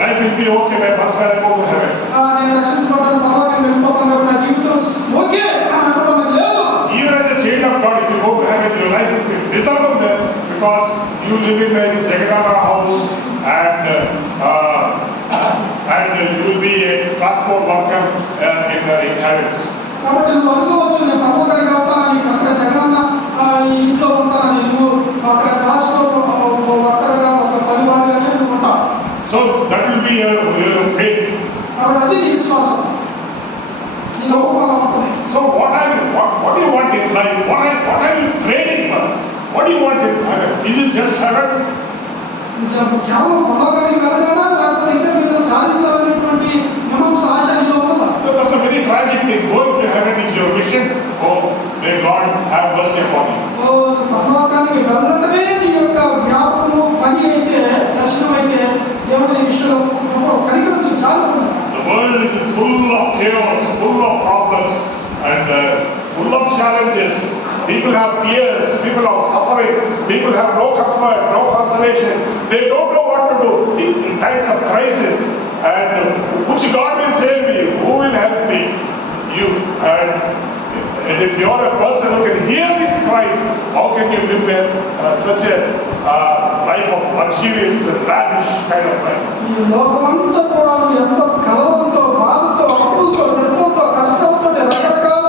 life will be okay when once I go to heaven. నేను రక్షించబడ్డాను, తర్వాత వెళ్ళిపోతాను, నా జీవితం ఓకే అని అనుకోవడం లేదు. Even as a child of God, if you go to heaven, your life will be miserable there because you live in a Jagannath house and you will be a transport worker in heavens. కాబట్టి నువ్వు అనుకోవచ్చు, నేను పర్వతానికి వెళ్తానని, అక్కడ జగనన్న ఇంట్లో ఉంటానని, నువ్వు అక్కడ ట్రాన్స్పోర్ట్ వర్కర్గా, ఒక పరివాడిగానే నువ్వు ఉంటావు. So that will be your faith. కాబట్టి అది నీ విశ్వాసం, నీ లోపల ఉంటుంది. So what do you want in life? What are you praying for? What do you want in heaven? Is it just heaven? కేవలం పొందగలిగి వెళ్ళడమేనా, లేకపోతే ఇంకా మీద సాధించాలనేటువంటి మీమాంస ఆశ నీలో ఉందా? That's a very tragic thing. Going to heaven is your mission. Oh, may God have mercy upon you. పరలోకానికి వెళ్ళడమే నీ యొక్క వ్యాపకము, పని అయితే, దర్శనం అయితే, దేవుడి విషయంలో కనికరం చాలుకుంటాడు. The world is full of chaos, full of problems, and full of challenges. People have tears, people are suffering, people have no comfort, no consolation. They don't know what to do in times of crisis. And which God will save me? Who will help me? You. And if you are a person who can hear this Christ, how can you live such a life of luxurious, lavish kind of life? ఈ లోకమంతా కూడా ఎంతో కలవంతో, బాధతో, అప్పులతో, నొప్పులతో, కష్టంతో, రకరకాల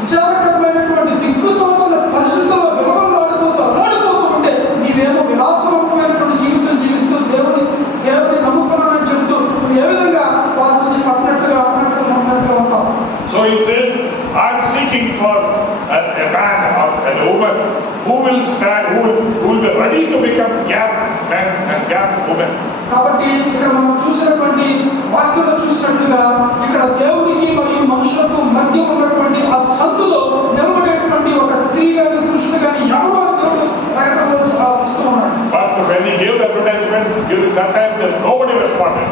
విచారకరమైనటువంటి దిక్కుతో వచ్చిన పరిస్థితుల్లో విలువలాడిపోతూ అల్లాడిపోతూ ఉంటే నీవేమో విలాసవంతమైనటువంటి జీవితం జీవిస్తూ దేవుని నమ్ముకున్నానని చెబుతూ నువ్వు ఏ విధంగా వారి నుంచి పట్టినట్టుగా ఉంటావు. So he says, I am seeking for a man or a woman who will stand, who will be ready to become gap men and gap women. కాబట్టి ఇక్కడ మనం చూసినటువంటి వాక్యంలో చూసినట్టుగా ఇక్కడ దేవునికి మరియు మనుషులకు మధ్య ఉన్నటువంటి ఆ సందులో నిలబడేటువంటి ఒక స్త్రీ గాని పురుషుడు గాని ఎవరో దేవుడు ప్రకటనలో ఇస్తూ ఉన్నాడు. But when he gave the advertisement, during that time nobody responded.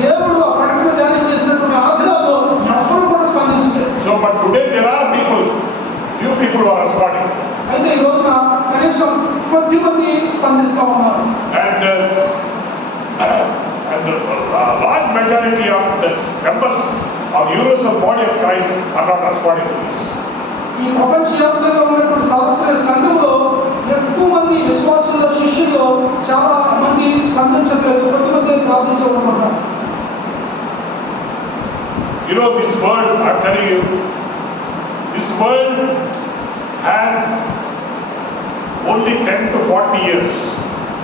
దేవుడు ఆ ప్రకటన జారీ చేసినటువంటి ఆధారాల్లో ఎవరు కూడా స్పందించలేదు. So but today there are few people who are responding. అయితే ఈ రోజున కనీసం కొద్ది మంది స్పందిస్తూ ఉన్నారు. And the large majority of the members of universal body of Christ are not responding to this. ఈ ప్రపంచవ్యాప్తంగా ఉన్నటువంటి సార్వత్రిక సంఘంలో ఎక్కువ మంది విశ్వాసుల్లో, శిష్యుల్లో చాలా మంది స్పందించట్లేదు, కొద్దిమంది ప్రార్థించబడుతున్నారు. You know, this world, I'm telling you, this world has only 10 to 40 years.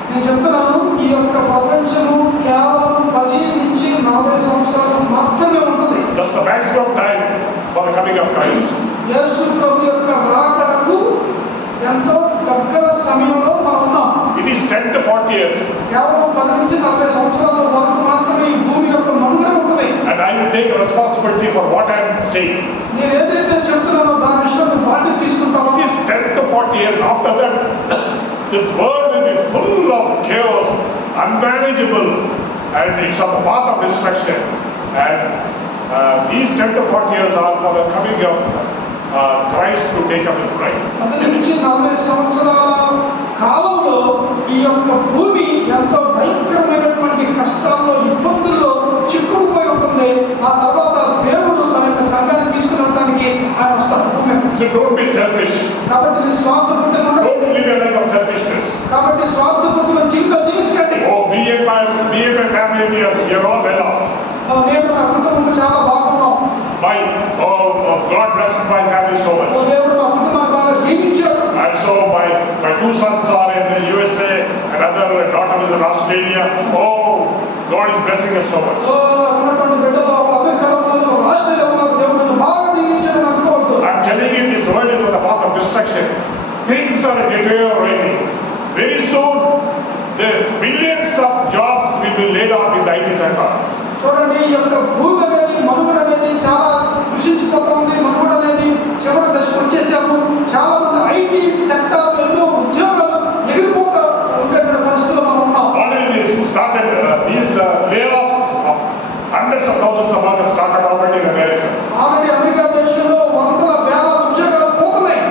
నేను చెప్తున్నాను, ఈ యొక్క ప్రపంచము కేవలం 10 నుంచి 40 సంవత్సరాలు మాత్రమే ఉంటుంది. That's the maximum time for the coming of Christ. యేసు ప్రభు యొక్క రాకడకు ఎంతో దగ్గర సమయంలో మనం ఉన్నాం. It is 10 to 40 years. కేవలం 10 నుంచి 40 సంవత్సరాల వరకు మాత్రమే ఈ భూమి యొక్క మనుగడ ఉంటుంది. And I will take responsibility for what I am saying. నేను ఏదైతే చెప్తున్నానో దాని విషయంలో బాధ్యత తీసుకుంటాను. It is 10 to 40 years. After that, this world will be full of chaos, unmanageable, and it's on the path of destruction. And these 10 to 40 years are for the coming of Christ to take up his bride. 10 నుంచి 40 సంవత్సరాల కాలంలో ఈ యొక్క భూమి ఎంతో భయంకరమైనటువంటి కష్టాల్లో, ఇబ్బందుల్లో చిక్కుకుపోయి ఉంటుంది. ఆ తర్వాత దేవుడు తన యొక్క సంఘాన్ని తీసుకురావడానికి ఆయన వస్తాడు. So don't be selfish. కాబట్టి నీ స్వార్థపూరిత ఉండదు. Don't live a life of selfishness. కాబట్టి స్వార్థపూరిత జీవితం జీవించకండి. Oh, me and my family, we are all well off. నేను నా కుటుంబం చాలా బాగున్నాం. God blessed my family so much. దేవుడు మా కుటుంబాన్ని బాగా దీవించాడు. And so my 2 sons are in the USA, another daughter is in Australia. Oh, God is blessing us so much. ఉన్నటువంటి బిడ్డలు అమెరికాలో ఉన్నారు, ఆస్ట్రేలియా ఉన్నారు. దేవుడు బాగా దీవించాడని అనుకోవద్దు. things are deteriorating. Very soon, the millions of jobs will be laid off in the IT sector. చూడండి, ఈ యొక్క భూమి అనేది, మనుగడ అనేది చాలా కృషించిపోతుంది. మనుగడ అనేది చివరి దశకు వచ్చేసాము. చాలా మంది ఐటీ సెక్టర్ ఎన్నో ఉద్యోగాలు ఎగిరిపోతా ఉండేటువంటి పరిస్థితుల్లో మనం ఉన్నాం. Already they started, these layoffs of hundreds of thousands of workers started already in America. Already America దేశంలో వందల వేల ఉద్యోగాలు పోతున్నాయి.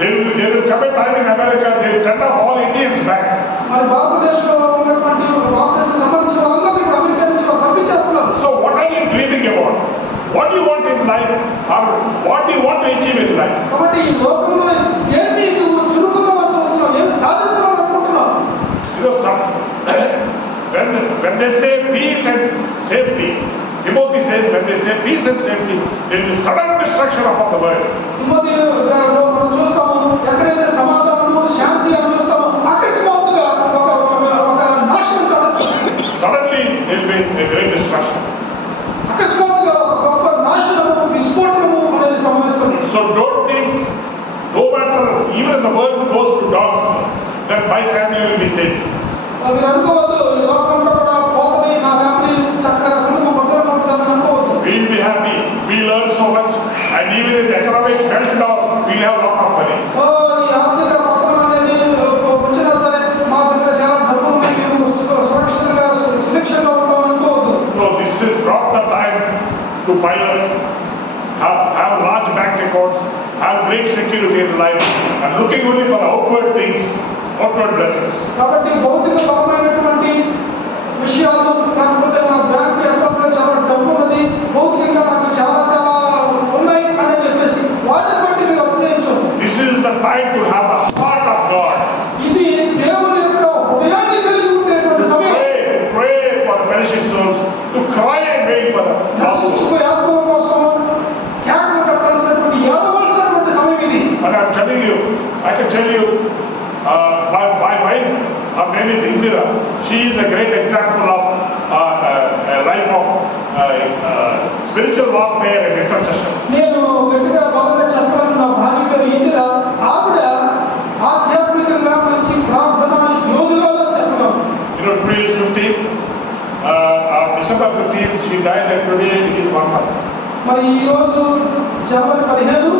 There will come a time in America, they will send off all Indians back. మరి భారతదేశంలో ఉన్నటువంటి భారతదేశం సంబంధించిన వాళ్ళందరినీ ఇప్పుడు అమెరికా నుంచి పంపించేస్తున్నారు. So what are you dreaming about? What do you want in life, or what do you want to achieve in life? కాబట్టి ఈ లోకంలో ఏంటి నువ్వు చురుకున్నావని చూస్తున్నావు, ఏం సాధించాలని అనుకుంటున్నావు? You know, when they say peace and safety, Timothy says when they say peace and safety, there will be sudden destruction upon the world. Timothy మనం చూస్తాము, ఎక్కడైతే సమాధానము శాంతి అని చూస్తామో అకస్మాత్తుగా ఒక నాశనం కలుస్తుంది. Suddenly there will be a great destruction. అకస్మాత్తుగా ఒక గొప్ప నాశనము, విస్ఫోటనము అనేది సంభవిస్తుంది. So don't think, no matter even if the world goes to dogs, then my family will be safe. మీరు అనుకోవద్దు, ఈ లోకంలో కూడా పోతుంది, నా ఫ్యామిలీ చక్కగా కుటుంబం భద్రంగా ఉంటుందని అనుకోవద్దు. We will be happy. We learn so much, and even if the economic meltdown, we will have a lot of money. ఈ ఆర్థిక పతనం అనేది వచ్చినా సరే మా దగ్గర చాలా డబ్బు ఉంది, మేము సురక్షితంగా సురక్షితంగా ఉంటామని అనుకోవద్దు. So this is not the time to pile up, have large bank accounts, have great security in life, and looking only for outward things, outward blessings. కాబట్టి భౌతిక పరమైనటువంటి విషయాలు, కాకపోతే నా బ్యాంక్ అకౌంట్లో చాలా డబ్బు ఉన్నది, భౌతికంగా నాకు చాలా చాలా ఉన్నాయి అని చెప్పేసి వాటిని బట్టి మీరు అతిశయించండి. This is the time to have the heart of God. ఇది దేవుని యొక్క హృదయాన్ని కలిగి ఉండేటువంటి To సమయం. pray for the perishing souls, to cry and wait for the gospel. నశించిపోయే ఆత్మల కోసం కేకలు పెట్టాల్సినటువంటి, ఏడవలసినటువంటి సమయం ఇది. And I'm telling you, I can tell you, my wife, her name is Indira. She is a great example of a life of spiritual warfare and intercession. నేను గట్టిగా బలంగా చెప్పాను, నా భార్య పేరు ఇందిర. ఆవిడ ఆధ్యాత్మికంగా మంచి ప్రార్థన యోధురాలు చెప్పగలను. You know, today is 15th, December 15th, she died, and today it is 1 month. మరి ఈ రోజు జనవరి 15,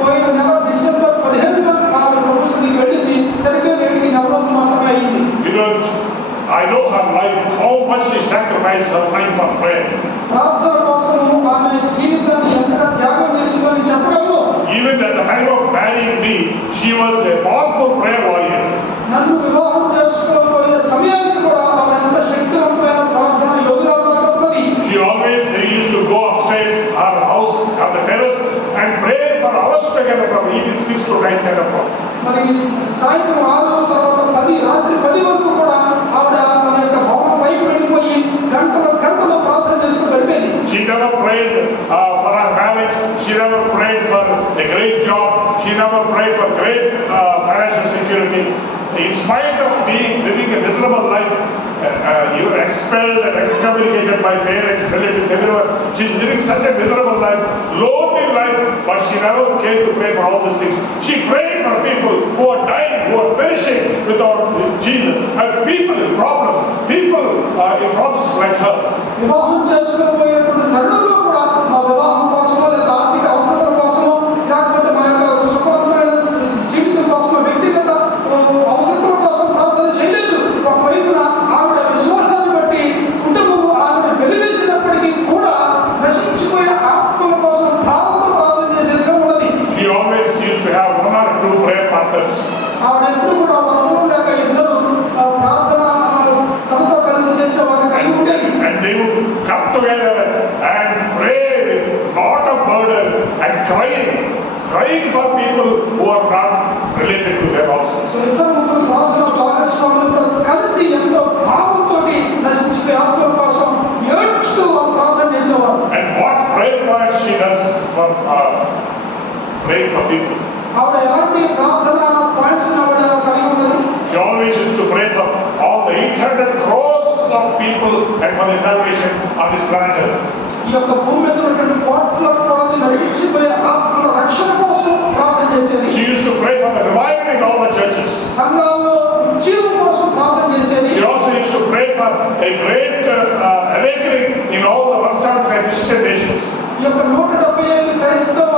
పోయిన నెల డిసెంబర్ 15న ఆవిడ ప్రభుత్వానికి వెళ్ళింది. సరిగ్గా నేటికి 4 రోజులు మాత్రమే అయింది. You know, I know her life, how much she sacrificed her life for prayer. ప్రార్థన కోసము ఆమె జీవితాన్ని ఎంతగా త్యాగం చేసిందని చెప్పగలను. Even at the time of marrying me, she was a powerful prayer warrior. నన్ను వివాహం చేసుకోబోయే సమయానికి కూడా ఆమె ఎంత శక్తివంతమైన ప్రార్థన యోధురాలుగా ఉన్నది. She always used to go upstairs her house on the terrace and pray for hours together from evening 6 to 9, 10 o'clock. మరి సాయంత్రం 6 తర్వాత 10, రాత్రి 10 వరకు కూడా ఆవిడ తన యొక్క భవనం పైకి వెళ్ళిపోయి గంటలు ప్రార్థన చేసుకుని గడిపేది. She never prayed for her marriage. She never prayed for a great job. She never prayed for great financial security. In spite of being living a miserable life, you were expelled and excommunicated by parents, relatives, everyone. She's living such a miserable life, lonely life, but she never came to pray for all these things. She prayed for people who are dying, who are perishing without Jesus, and people in problems, people in problems like her. వివాహం చేసుకోబోయేటువంటి తరుణంలో కూడా మా వివాహం కోసమో లేదా ఆర్థిక అవసరాల కోసమో లేకపోతే మా యొక్క సుఖవంతమైన జీవితం కోసమో వ్యక్తిగత అవసరాల కోసం ప్రార్థన చేయలేదు. ఒకవైపున ఆవిడ విశ్వాసాన్ని బట్టి కుటుంబము ఆవిడ వెలివేసినప్పటికీ కూడా నశించిపోయే ఆత్మల కోసం భావంతో ప్రార్థన చేసేదిగా ఉన్నది. She always used to have 1 or 2 prayer partners. ఆవిడ ఎప్పుడు కూడా ఒకరు లేక ఇద్దరు ప్రార్థన తమతో కలిసి చేసేవారు కలిగి ఉండేది. And they would come together and pray with lot of burden and crying for people who are not related to them also. So ఇద్దరు ముగ్గురు ప్రార్థన భాగస్వాములతో కలిసి ఎంతో భావంతో నశించిపోయే ఆత్మల కోసం ఏడ్చుతూ వాళ్ళు ప్రార్థన చేసేవారు. And what prayer points she does for praying for people. ఆవిడ ఎలాంటి ప్రార్థన పాయింట్స్ ఆవిడ కలిగి ఉన్నది. She always used to pray for all the 800 crores of people and for their salvation on this planet. ఈ యొక్క భూమి మీద ఉన్నటువంటి కోట్ల కొలది నశించిపోయే ఆత్మల రక్షణ కోసం ప్రార్థన చేసేది. She used to pray for the reviving of a great awakening in all the 175 Christian nations. ఈ యొక్క 175 క్రైస్తవ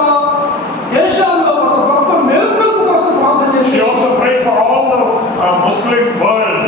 దేశాల్లో ఒక గొప్ప మేల్కొల్పు కోసం ప్రార్థన She చేసింది. also prayed for all the Muslim world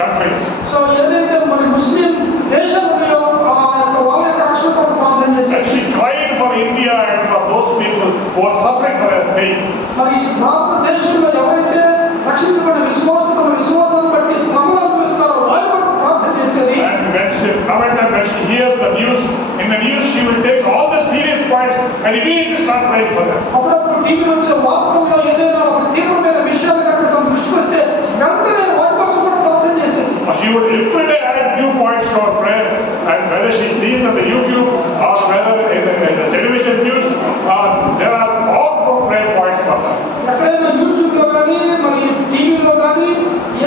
countries. So ఏదైతే మరి ముస్లిం దేశాలు ఉన్నాయో ఆ యొక్క వాళ్ళ యొక్క రక్షణ కొరకు ప్రార్థన And చేసింది. she cried for India and for those people who are suffering for their faith. మరి భారతదేశంలో ఎవరైతే రక్షించబడిన విశ్వాసాన్ని బట్టి శ్రమలు అనుభవిస్తున్నారో వారి కొరకు ప్రార్థన చేసేది. And when she hears the news, in the news she will take all the serious points and immediately start praying for them. అప్పుడప్పుడు టీవీలో వచ్చే వార్తల్లో ఏదైనా ఒక తీవ్రమైన విషయాలు కనుక తమ దృష్టికి వస్తే వెంటనే వాటి కోసం కూడా ప్రార్థన చేసేది. She would every day add new points to her prayer, and whether she sees on the YouTube or whether in the television news, there are all four prayer points for her. ఎక్కడైనా యూట్యూబ్లో కానీ మరి టీవీలో కానీ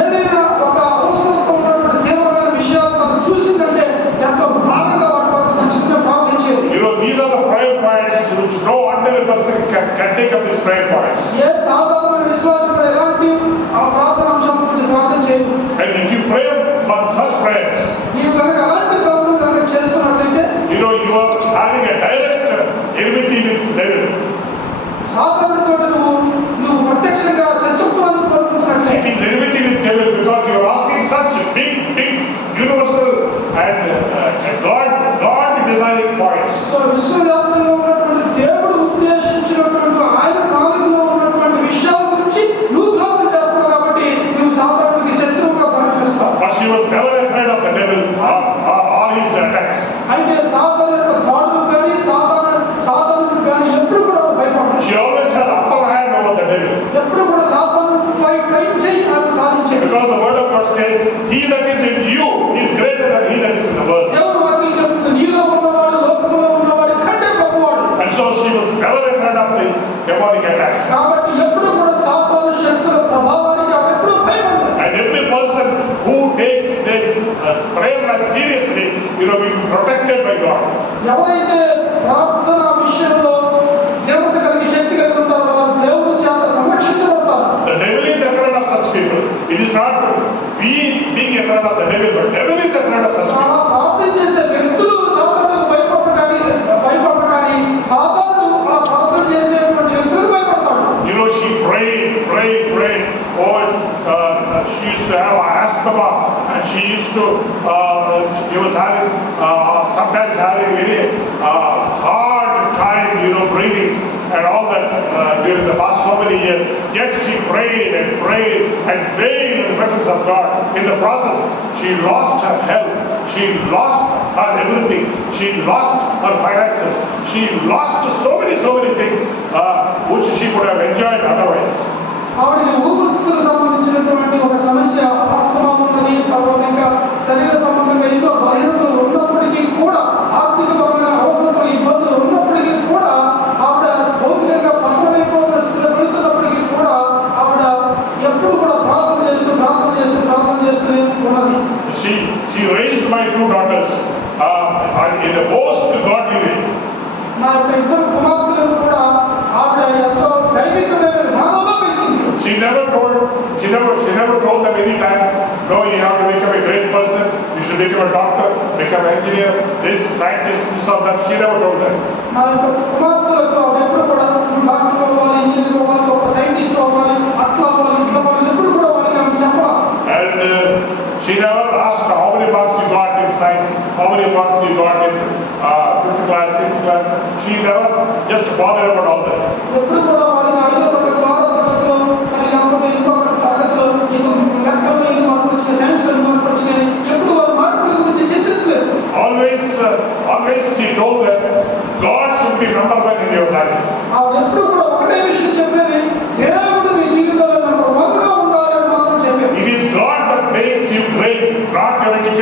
ఏదైనా ఒక అవసరంతో ఉన్నటువంటి తీవ్రమైన విషయాలు తను చూసిందంటే ఎంతో భాగంగా వాటి కొరకు ఖచ్చితంగా ప్రార్థించేది. You know, these are the prayer points which no ordinary person can take up these prayer points. ఏ సాధారణమైన విశ్వాసం కూడా ఎలాంటి ఆ ప్రార్థన అంశాల గురించి ప్రార్థన చేయదు. And if you pray for such prayers, నీవు కనుక అలాంటి ప్రార్థన కనుక చేస్తున్నట్లయితే you know, you are having a direct enmity with devil. సాధారణతో నువ్వు ప్రత్యక్షంగా శత్రుత్వాన్ని It కోరుకుంటున్నట్లయితే is enmity with devil because you are asking such big, universal and God desiring points. So విశ్వవ్యాప్తంగా ఉన్నటువంటి దేవుడు ఉద్దేశించినటువంటి ఆయన ప్రణాళికలో ఉన్నటువంటి విషయాల గురించి నువ్వు ప్రార్థన చేస్తున్నావు కాబట్టి నువ్వు సాధారణకి శత్రువుగా పరిగణిస్తావు. But she was never afraid of the devil or his attacks. అయితే సాధారణ యొక్క దాడులకు కానీ సాధారణకు కానీ ఎప్పుడు కూడా భయపడదు. She always had upper hand over the devil. ఎప్పుడు కూడా సాధారణపై పై చేయి ఆమె సాధించేది. Because the word of God says, he that is in you is greater than he that is in the world. దేవుడు వాక్యం చెప్తుంది, నీలో ఉన్నవాడు లోకంలో ఉన్నవాడి కంటే గొప్పవాడు. And so she was never afraid of the demonic attacks. కాబట్టి ఎప్పుడు కూడా సాతాను శక్తుల ప్రభావానికి ఆమె ఎప్పుడూ భయపడదు. And every person who takes prayer as seriously, you know, will be protected by God. ఎవరైతే ప్రార్థన విషయంలో దేవత కలిగి శక్తి కలిగి ఉంటారో వారు దేవుని చేత సంరక్షించబడతారు. The devil is afraid of such people. It is not we being afraid of the devil, but devil is afraid of such అలా people. ప్రార్థన చేసే వ్యక్తులు సాతానుకు భయపడటానికి సాతాను అలా ప్రార్థన చేసేటువంటి వ్యక్తులు భయపడతాడు. You know, she prayed. Oh, she used to have asthma, and she was having, sometimes having very hard time, you know, breathing and all that during the past so many years. Yet she prayed and wailed in the presence of God. In the process, she lost her health. She lost her everything. She lost her finances. She lost so many things which she could have enjoyed otherwise. ఆవిడకి ఊపిరితిత్తులకు సంబంధించినటువంటి ఒక సమస్య asthma ఉన్నది. తర్వాత ఇంకా శరీర సంబంధంగా ఎన్నో బలహీనతలు ఉన్నప్పటికీ కూడా ఆర్థికపరమైన అవసరతలు ఇబ్బందులు ఉన్నప్పటికీ కూడా ఆవిడ భౌతికంగా పతనమైపోతున్న స్థితిలో వెళుతున్నప్పటికీ కూడా ఆవిడ ఎప్పుడు కూడా ప్రార్థన చేస్తూనే ఉన్నది. She raised my two daughters in a most godly way. నా యొక్క ఇద్దరు కుమార్తెలను కూడా ఆవిడ ఎంతో దైవికమైన విధానంలో పెంచింది. She never told them any time, no, you have to become a great person, you should become a doctor, become an engineer, this scientist, this or that. She never told them. నా యొక్క కుమార్తెలకు ఆవిడ ఎప్పుడు కూడా doctor అవ్వాలి, engineer అవ్వాలి, ఒక scientist అవ్వాలి, అట్లా అవ్వాలి, ఇట్లా అవ్వాలి ఎప్పుడు కూడా వారికి ఆమె చెప్పాలి. And she never asked how many marks you got in science, how many marks you got in 5th class, 6th class. She never just bothered about all that. ఎప్పుడు కూడా వారిని 5వ తరగతిలో, 6వ తరగతిలో, మరి లేకపోతే ఇంకొక తరగతిలో లెక్కలో ఎన్ని మార్కులు వచ్చినాయి, సైన్స్లో ఎన్ని మార్కులు వచ్చినాయి, ఎప్పుడు వారి మార్కుల గురించి చింతించలేదు. Always she told them, God should be number one in your life. ఆవిడ ఎప్పుడు కూడా ఒకటే విషయం చెప్పేది, దేవుడు మీ జీవితంలో నంబర్ 1గా ఉండాలని మాత్రం చెప్పేది. It is God that makes you great, not your education.